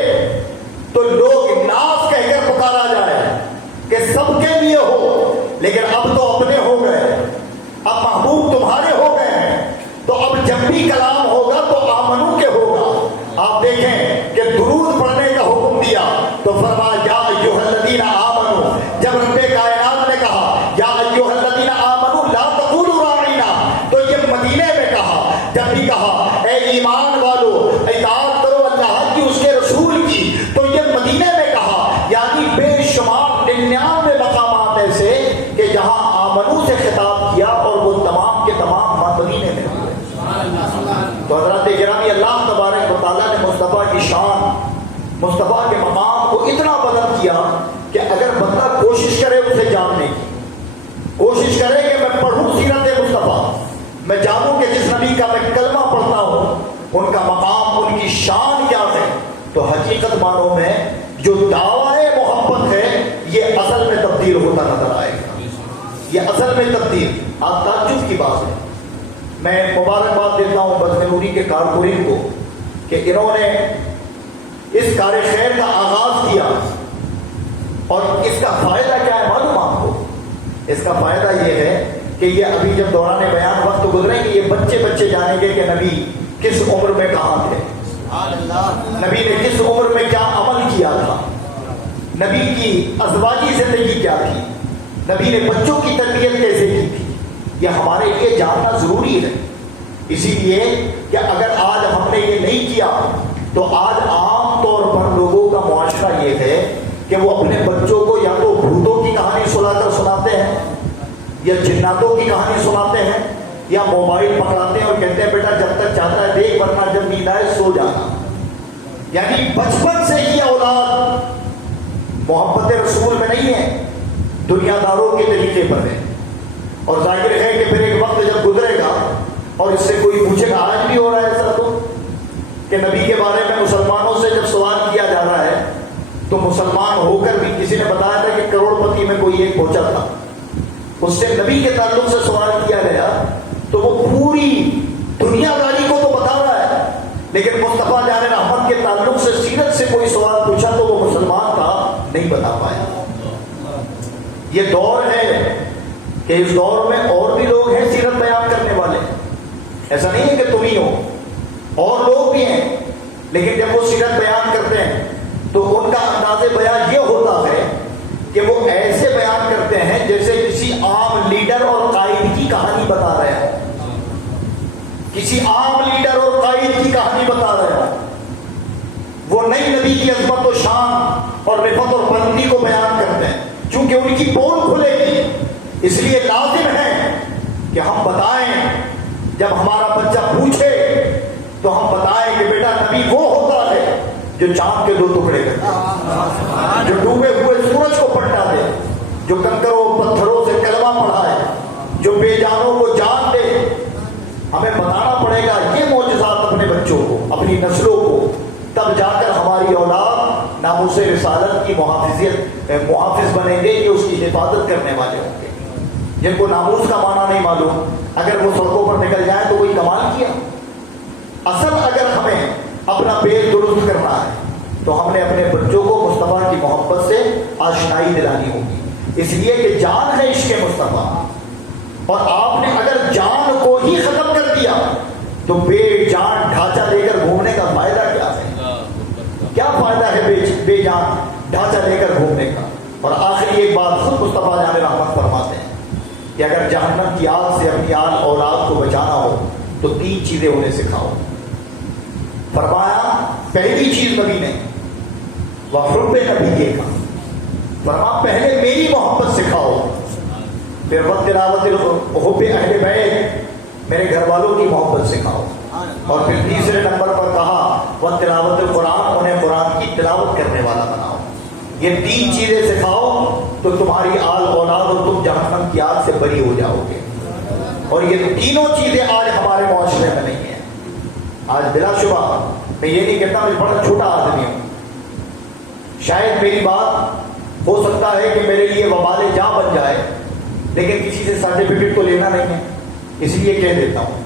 تو لوگ ناس کہہ کر پکارا جائے کہ سب کے لیے ہو، لیکن اب تو اپنے ہو گئے، اب محبوب تمہارے ہو گئے ہیں، تو اب جب بھی کلام ہوگا تو آمنو کے ہوگا۔ آپ دیکھیں کہ درود پڑھنے کا حکم دیا تو فرمایا یا ایھا الذین آمنو، جب رب کائنات نے کہا یا ایھا الذین آمنو جب بھی کہا اے ایمان والو اطاعت کرو اللہ کی اس کے رسول کی، تو یہ مدینے میں کہا، یعنی بے شمار 99 مقامات ایسے کہ جہاں آمنو سے خطاب کیا اور وہ تمام کے تمام مدینے میں ہوئے۔ تو حضرات گرامی، اللہ تبارک و تعالیٰ نے مصطفیٰ کی شان، مصطفیٰ کے مقام کو اتنا بلند کیا کہ اگر بندہ کوشش کرے اسے جاننے کی، کوشش کرے کہ میں پڑھوں سیرت مصطفیٰ، میں جانوں کہ جس نبی کا میں کلمہ پڑھتا ہوں ان کا مقام، ان کی شان کیا ہے، تو حقیقت معنوں میں جو دعوی محبت ہے یہ اصل میں تبدیل ہوتا نظر آئے گا۔ یہ اصل میں تبدیل، آپ تعجب کی بات ہے، میں مبارکباد دیتا ہوں بدنوری کے کارکن کو کہ انہوں نے اس کار خیر کا آغاز کیا، اور اس کا فائدہ کیا ہے معلوم آپ کو؟ اس کا فائدہ یہ ہے کہ یہ ابھی جب دوران بیان وقت گزرے کہ یہ بچے جانیں گے کہ نبی کس عمر میں کہاں تھے، نبی نے کس عمر میں کیا عمل کیا تھا، نبی کی ازواجی زندگی کیا تھی، نبی نے بچوں کی تربیت کیسے کی تھی، یہ ہمارے لیے جاننا ضروری ہے۔ اسی لیے کہ اگر آج ہم نے یہ نہیں کیا تو آج عام طور پر لوگوں کا معاشرہ یہ ہے کہ وہ اپنے بچوں کو یا تو بھوتوں کی کہانی سنا کر سناتے ہیں، یا جناتوں کی کہانی سناتے ہیں، یا موبائل پکڑاتے ہیں اور کہتے ہیں بیٹا جب تک چاہتا ہے دیکھ، ورنہ جب نیند آئے سو جانا۔ یعنی بچپن سے ہی اولاد محبت رسول میں نہیں ہے، دنیا داروں کے طریقے پر ہے۔ اور ظاہر ہے کہ پھر ایک وقت جب گزرے گا اور اس سے کوئی پوچھے گا آج بھی ہو رہا ہے ایسا تو کہ نبی کے بارے میں مسلمانوں سے جب سوال کیا جا رہا ہے تو مسلمان ہو کر بھی کسی نے بتایا تھا کہ کروڑ پتی میں کوئی ایک پہنچا تھا، اس سے نبی کے تعلق سے سوال کیا گیا تو وہ پوری دنیا داری کو تو بتا رہا ہے، لیکن مصطفیٰ جان رحمت کے تعلق سے سیرت سے کوئی سوال پوچھا تو وہ مسلمان تھا، نہیں بتا پایا۔ یہ دور ہے کہ اس دور میں اور بھی لوگ ہیں سیرت بیان کرنے والے، ایسا نہیں ہے کہ تم ہی ہو، اور لوگ بھی ہیں، لیکن جب وہ سیرت بیان کرتے ہیں تو ان کا انداز بیان یہ ہوتا ہے کہ وہ ایسے بیان کرتے ہیں جیسے کسی عام لیڈر اور قائد کی کہانی بتا رہے ہیں، کسی عام لیڈر اور قائد کی کہانی بتا رہے ہیں، وہ نئی نبی کی عظمت و شان اور رفعت اور بلندی کو بیان کرتے ہیں، چونکہ ان کی پول کھلے گی، اس لیے لازم ہے کہ ہم بتائیں، جب ہمارا بچہ پوچھے تو ہم بتائیں کہ بیٹا نبی وہ ہوتا ہے جو چاند کے 2 ٹکڑے کرے، جو ڈوبے ہوئے سورج کو پلٹا دے، جو کنکروں پتھروں سے کلمہ پڑھائے، جو بے جانوں کو جان دے۔ ہمیں بتانا پڑے گا یہ معجزات اپنے بچوں کو، اپنی نسلوں کو، تب جا کر ہماری اولاد ناموس رسالت کی محافظ بنیں گے، کہ اس کی حفاظت کرنے والے ہوں گے۔ جن کو ناموس کا معنی نہیں معلوم، اگر وہ سڑکوں پر نکل جائیں تو کوئی کمال کیا۔ اصل اگر ہمیں اپنا پیٹ درست کرنا ہے تو ہم نے اپنے بچوں کو مصطفیٰ کی محبت سے آشنائی دلانی ہوگی، اس لیے کہ جان ہے عشق مصطفیٰ، اور آپ نے اگر جان کو ہی ختم کر دیا تو بے جان ڈھانچہ لے کر گھومنے کا فائدہ کیا ہے؟ کیا فائدہ ہے بے جان ڈھانچہ لے کر گھومنے کا؟ اور آخری ایک بات خود مصطفیٰ جان رحمت فرماتے ہیں کہ اگر جہنم کی آگ سے اپنی آل اولاد کو بچانا ہو تو 3 چیزیں انہیں سکھاؤ۔ فرمایا پہلی چیز نبی نے وحب نبی کا، فرمایا پہلے میری محبت سکھاؤ، پھر وقت تلاوت حب اہل بیت، میرے گھر والوں کی محبت سکھاؤ، اور پھر تیسرے نمبر پر کہا وقت تلاوت القرآن، انہیں قرآن کی تلاوت کرنے والا بناؤ۔ یہ 3 چیزیں سکھاؤ تو تمہاری آل اولاد اور تم جہنم کی آگ سے بری ہو جاؤ گے۔ اور یہ تینوں چیزیں آج ہمارے معاشرے میں نہیں ہیں۔ آج بلا شبہ میں یہ نہیں کہتا میں بڑا چھوٹا آدمی ہوں، شاید میری بات ہو سکتا ہے کہ میرے لیے وبال جاں بن جائے، لیکن کسی سے سرٹیفکیٹ تو لینا نہیں ہے، اس لیے کہہ دیتا ہوں،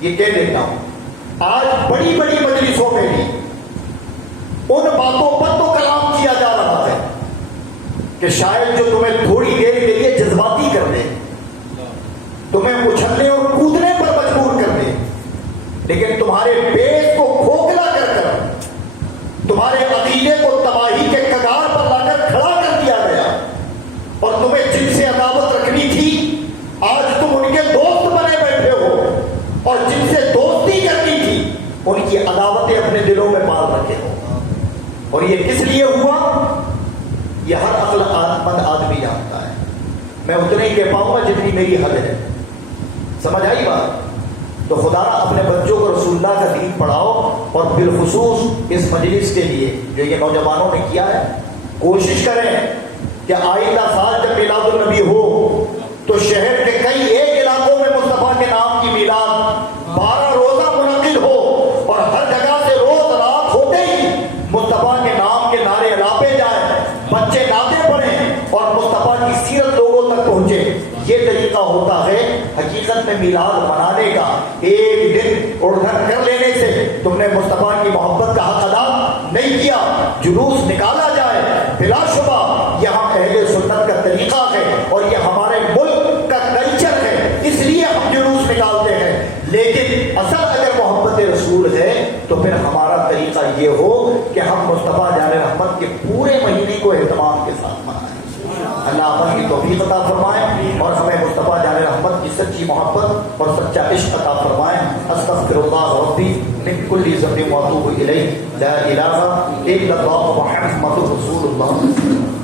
یہ کہہ دیتا ہوں۔ آج بڑی بڑی مجلسوں میں بھی ان باتوں پر تو کلام کیا جا رہا ہے کہ شاید جو تمہیں تھوڑی دیر کے لیے جذباتی کر دے، تمہیں اچھلنے اور کودنے پر مجبور کر دے، لیکن تمہارے بیس کو کھوکھلا کر کر، تمہارے عقیدے کو تباہی کے کگار پر لا کر کھڑا کر دیا گیا، اور تمہیں جن سے عداوت رکھنی تھی آج تم ان کے دوست بنے بیٹھے ہو، اور جن اور یہ کس لیے ہوا یہ ہر عقل مند آدمی جانتا ہے. میں اتنے ہی کہہ پاؤں گا جتنی میری حد ہے. سمجھ آئی بات؟ تو خدا اپنے بچوں کو رسول اللہ کا دین پڑھاؤ. اور بالخصوص اس مجلس کے لیے جو یہ نوجوانوں نے کیا ہے, کوشش کریں کہ آئندہ سال جب میلاد النبی ہو تو شہر کے کئی ایک علاقوں میں مصطفیٰ کے نام کی میلاد 12 روزہ منعقد ہو, اور ہر جگہ سے روز رات ہوتے ہی مصطفیٰ کے نام کے نعرے الاپے جائیں, بچے نعتیں پڑھیں اور مصطفیٰ کی سیرت لوگوں تک پہنچے. یہ طریقہ ہوتا ہے حقیقت میں میلاد منانے کا. ایک دن اڑھن کر لینے سے تم نے مصطفیٰ کی محبت کا حق ادا نہیں کیا. جلوس نکالا جائے, بلا شبہ یہاں اہل سنت کا طریقہ ہے اور یہ ہمارے ملک کا کلچر ہے, اس لیے ہم جلوس نکالتے ہیں. لیکن اصل اگر محبت رسول ہے تو پھر ہمارا طریقہ یہ ہو کہ ہم مصطفیٰ جان رحمت کے پورے مہینے کو اہتمام کے ساتھ منائیں. اللہ اپن کی توفیق عطا فرمائے اور ہمیں مصطفیٰ جان رحمت کی سچی محبت اور سچا عشق عطا فرمائے. استغفر اللہ ربی من کل ذنب واتوب الیہ, لا الہ الا اللہ محمد رسول اللہ.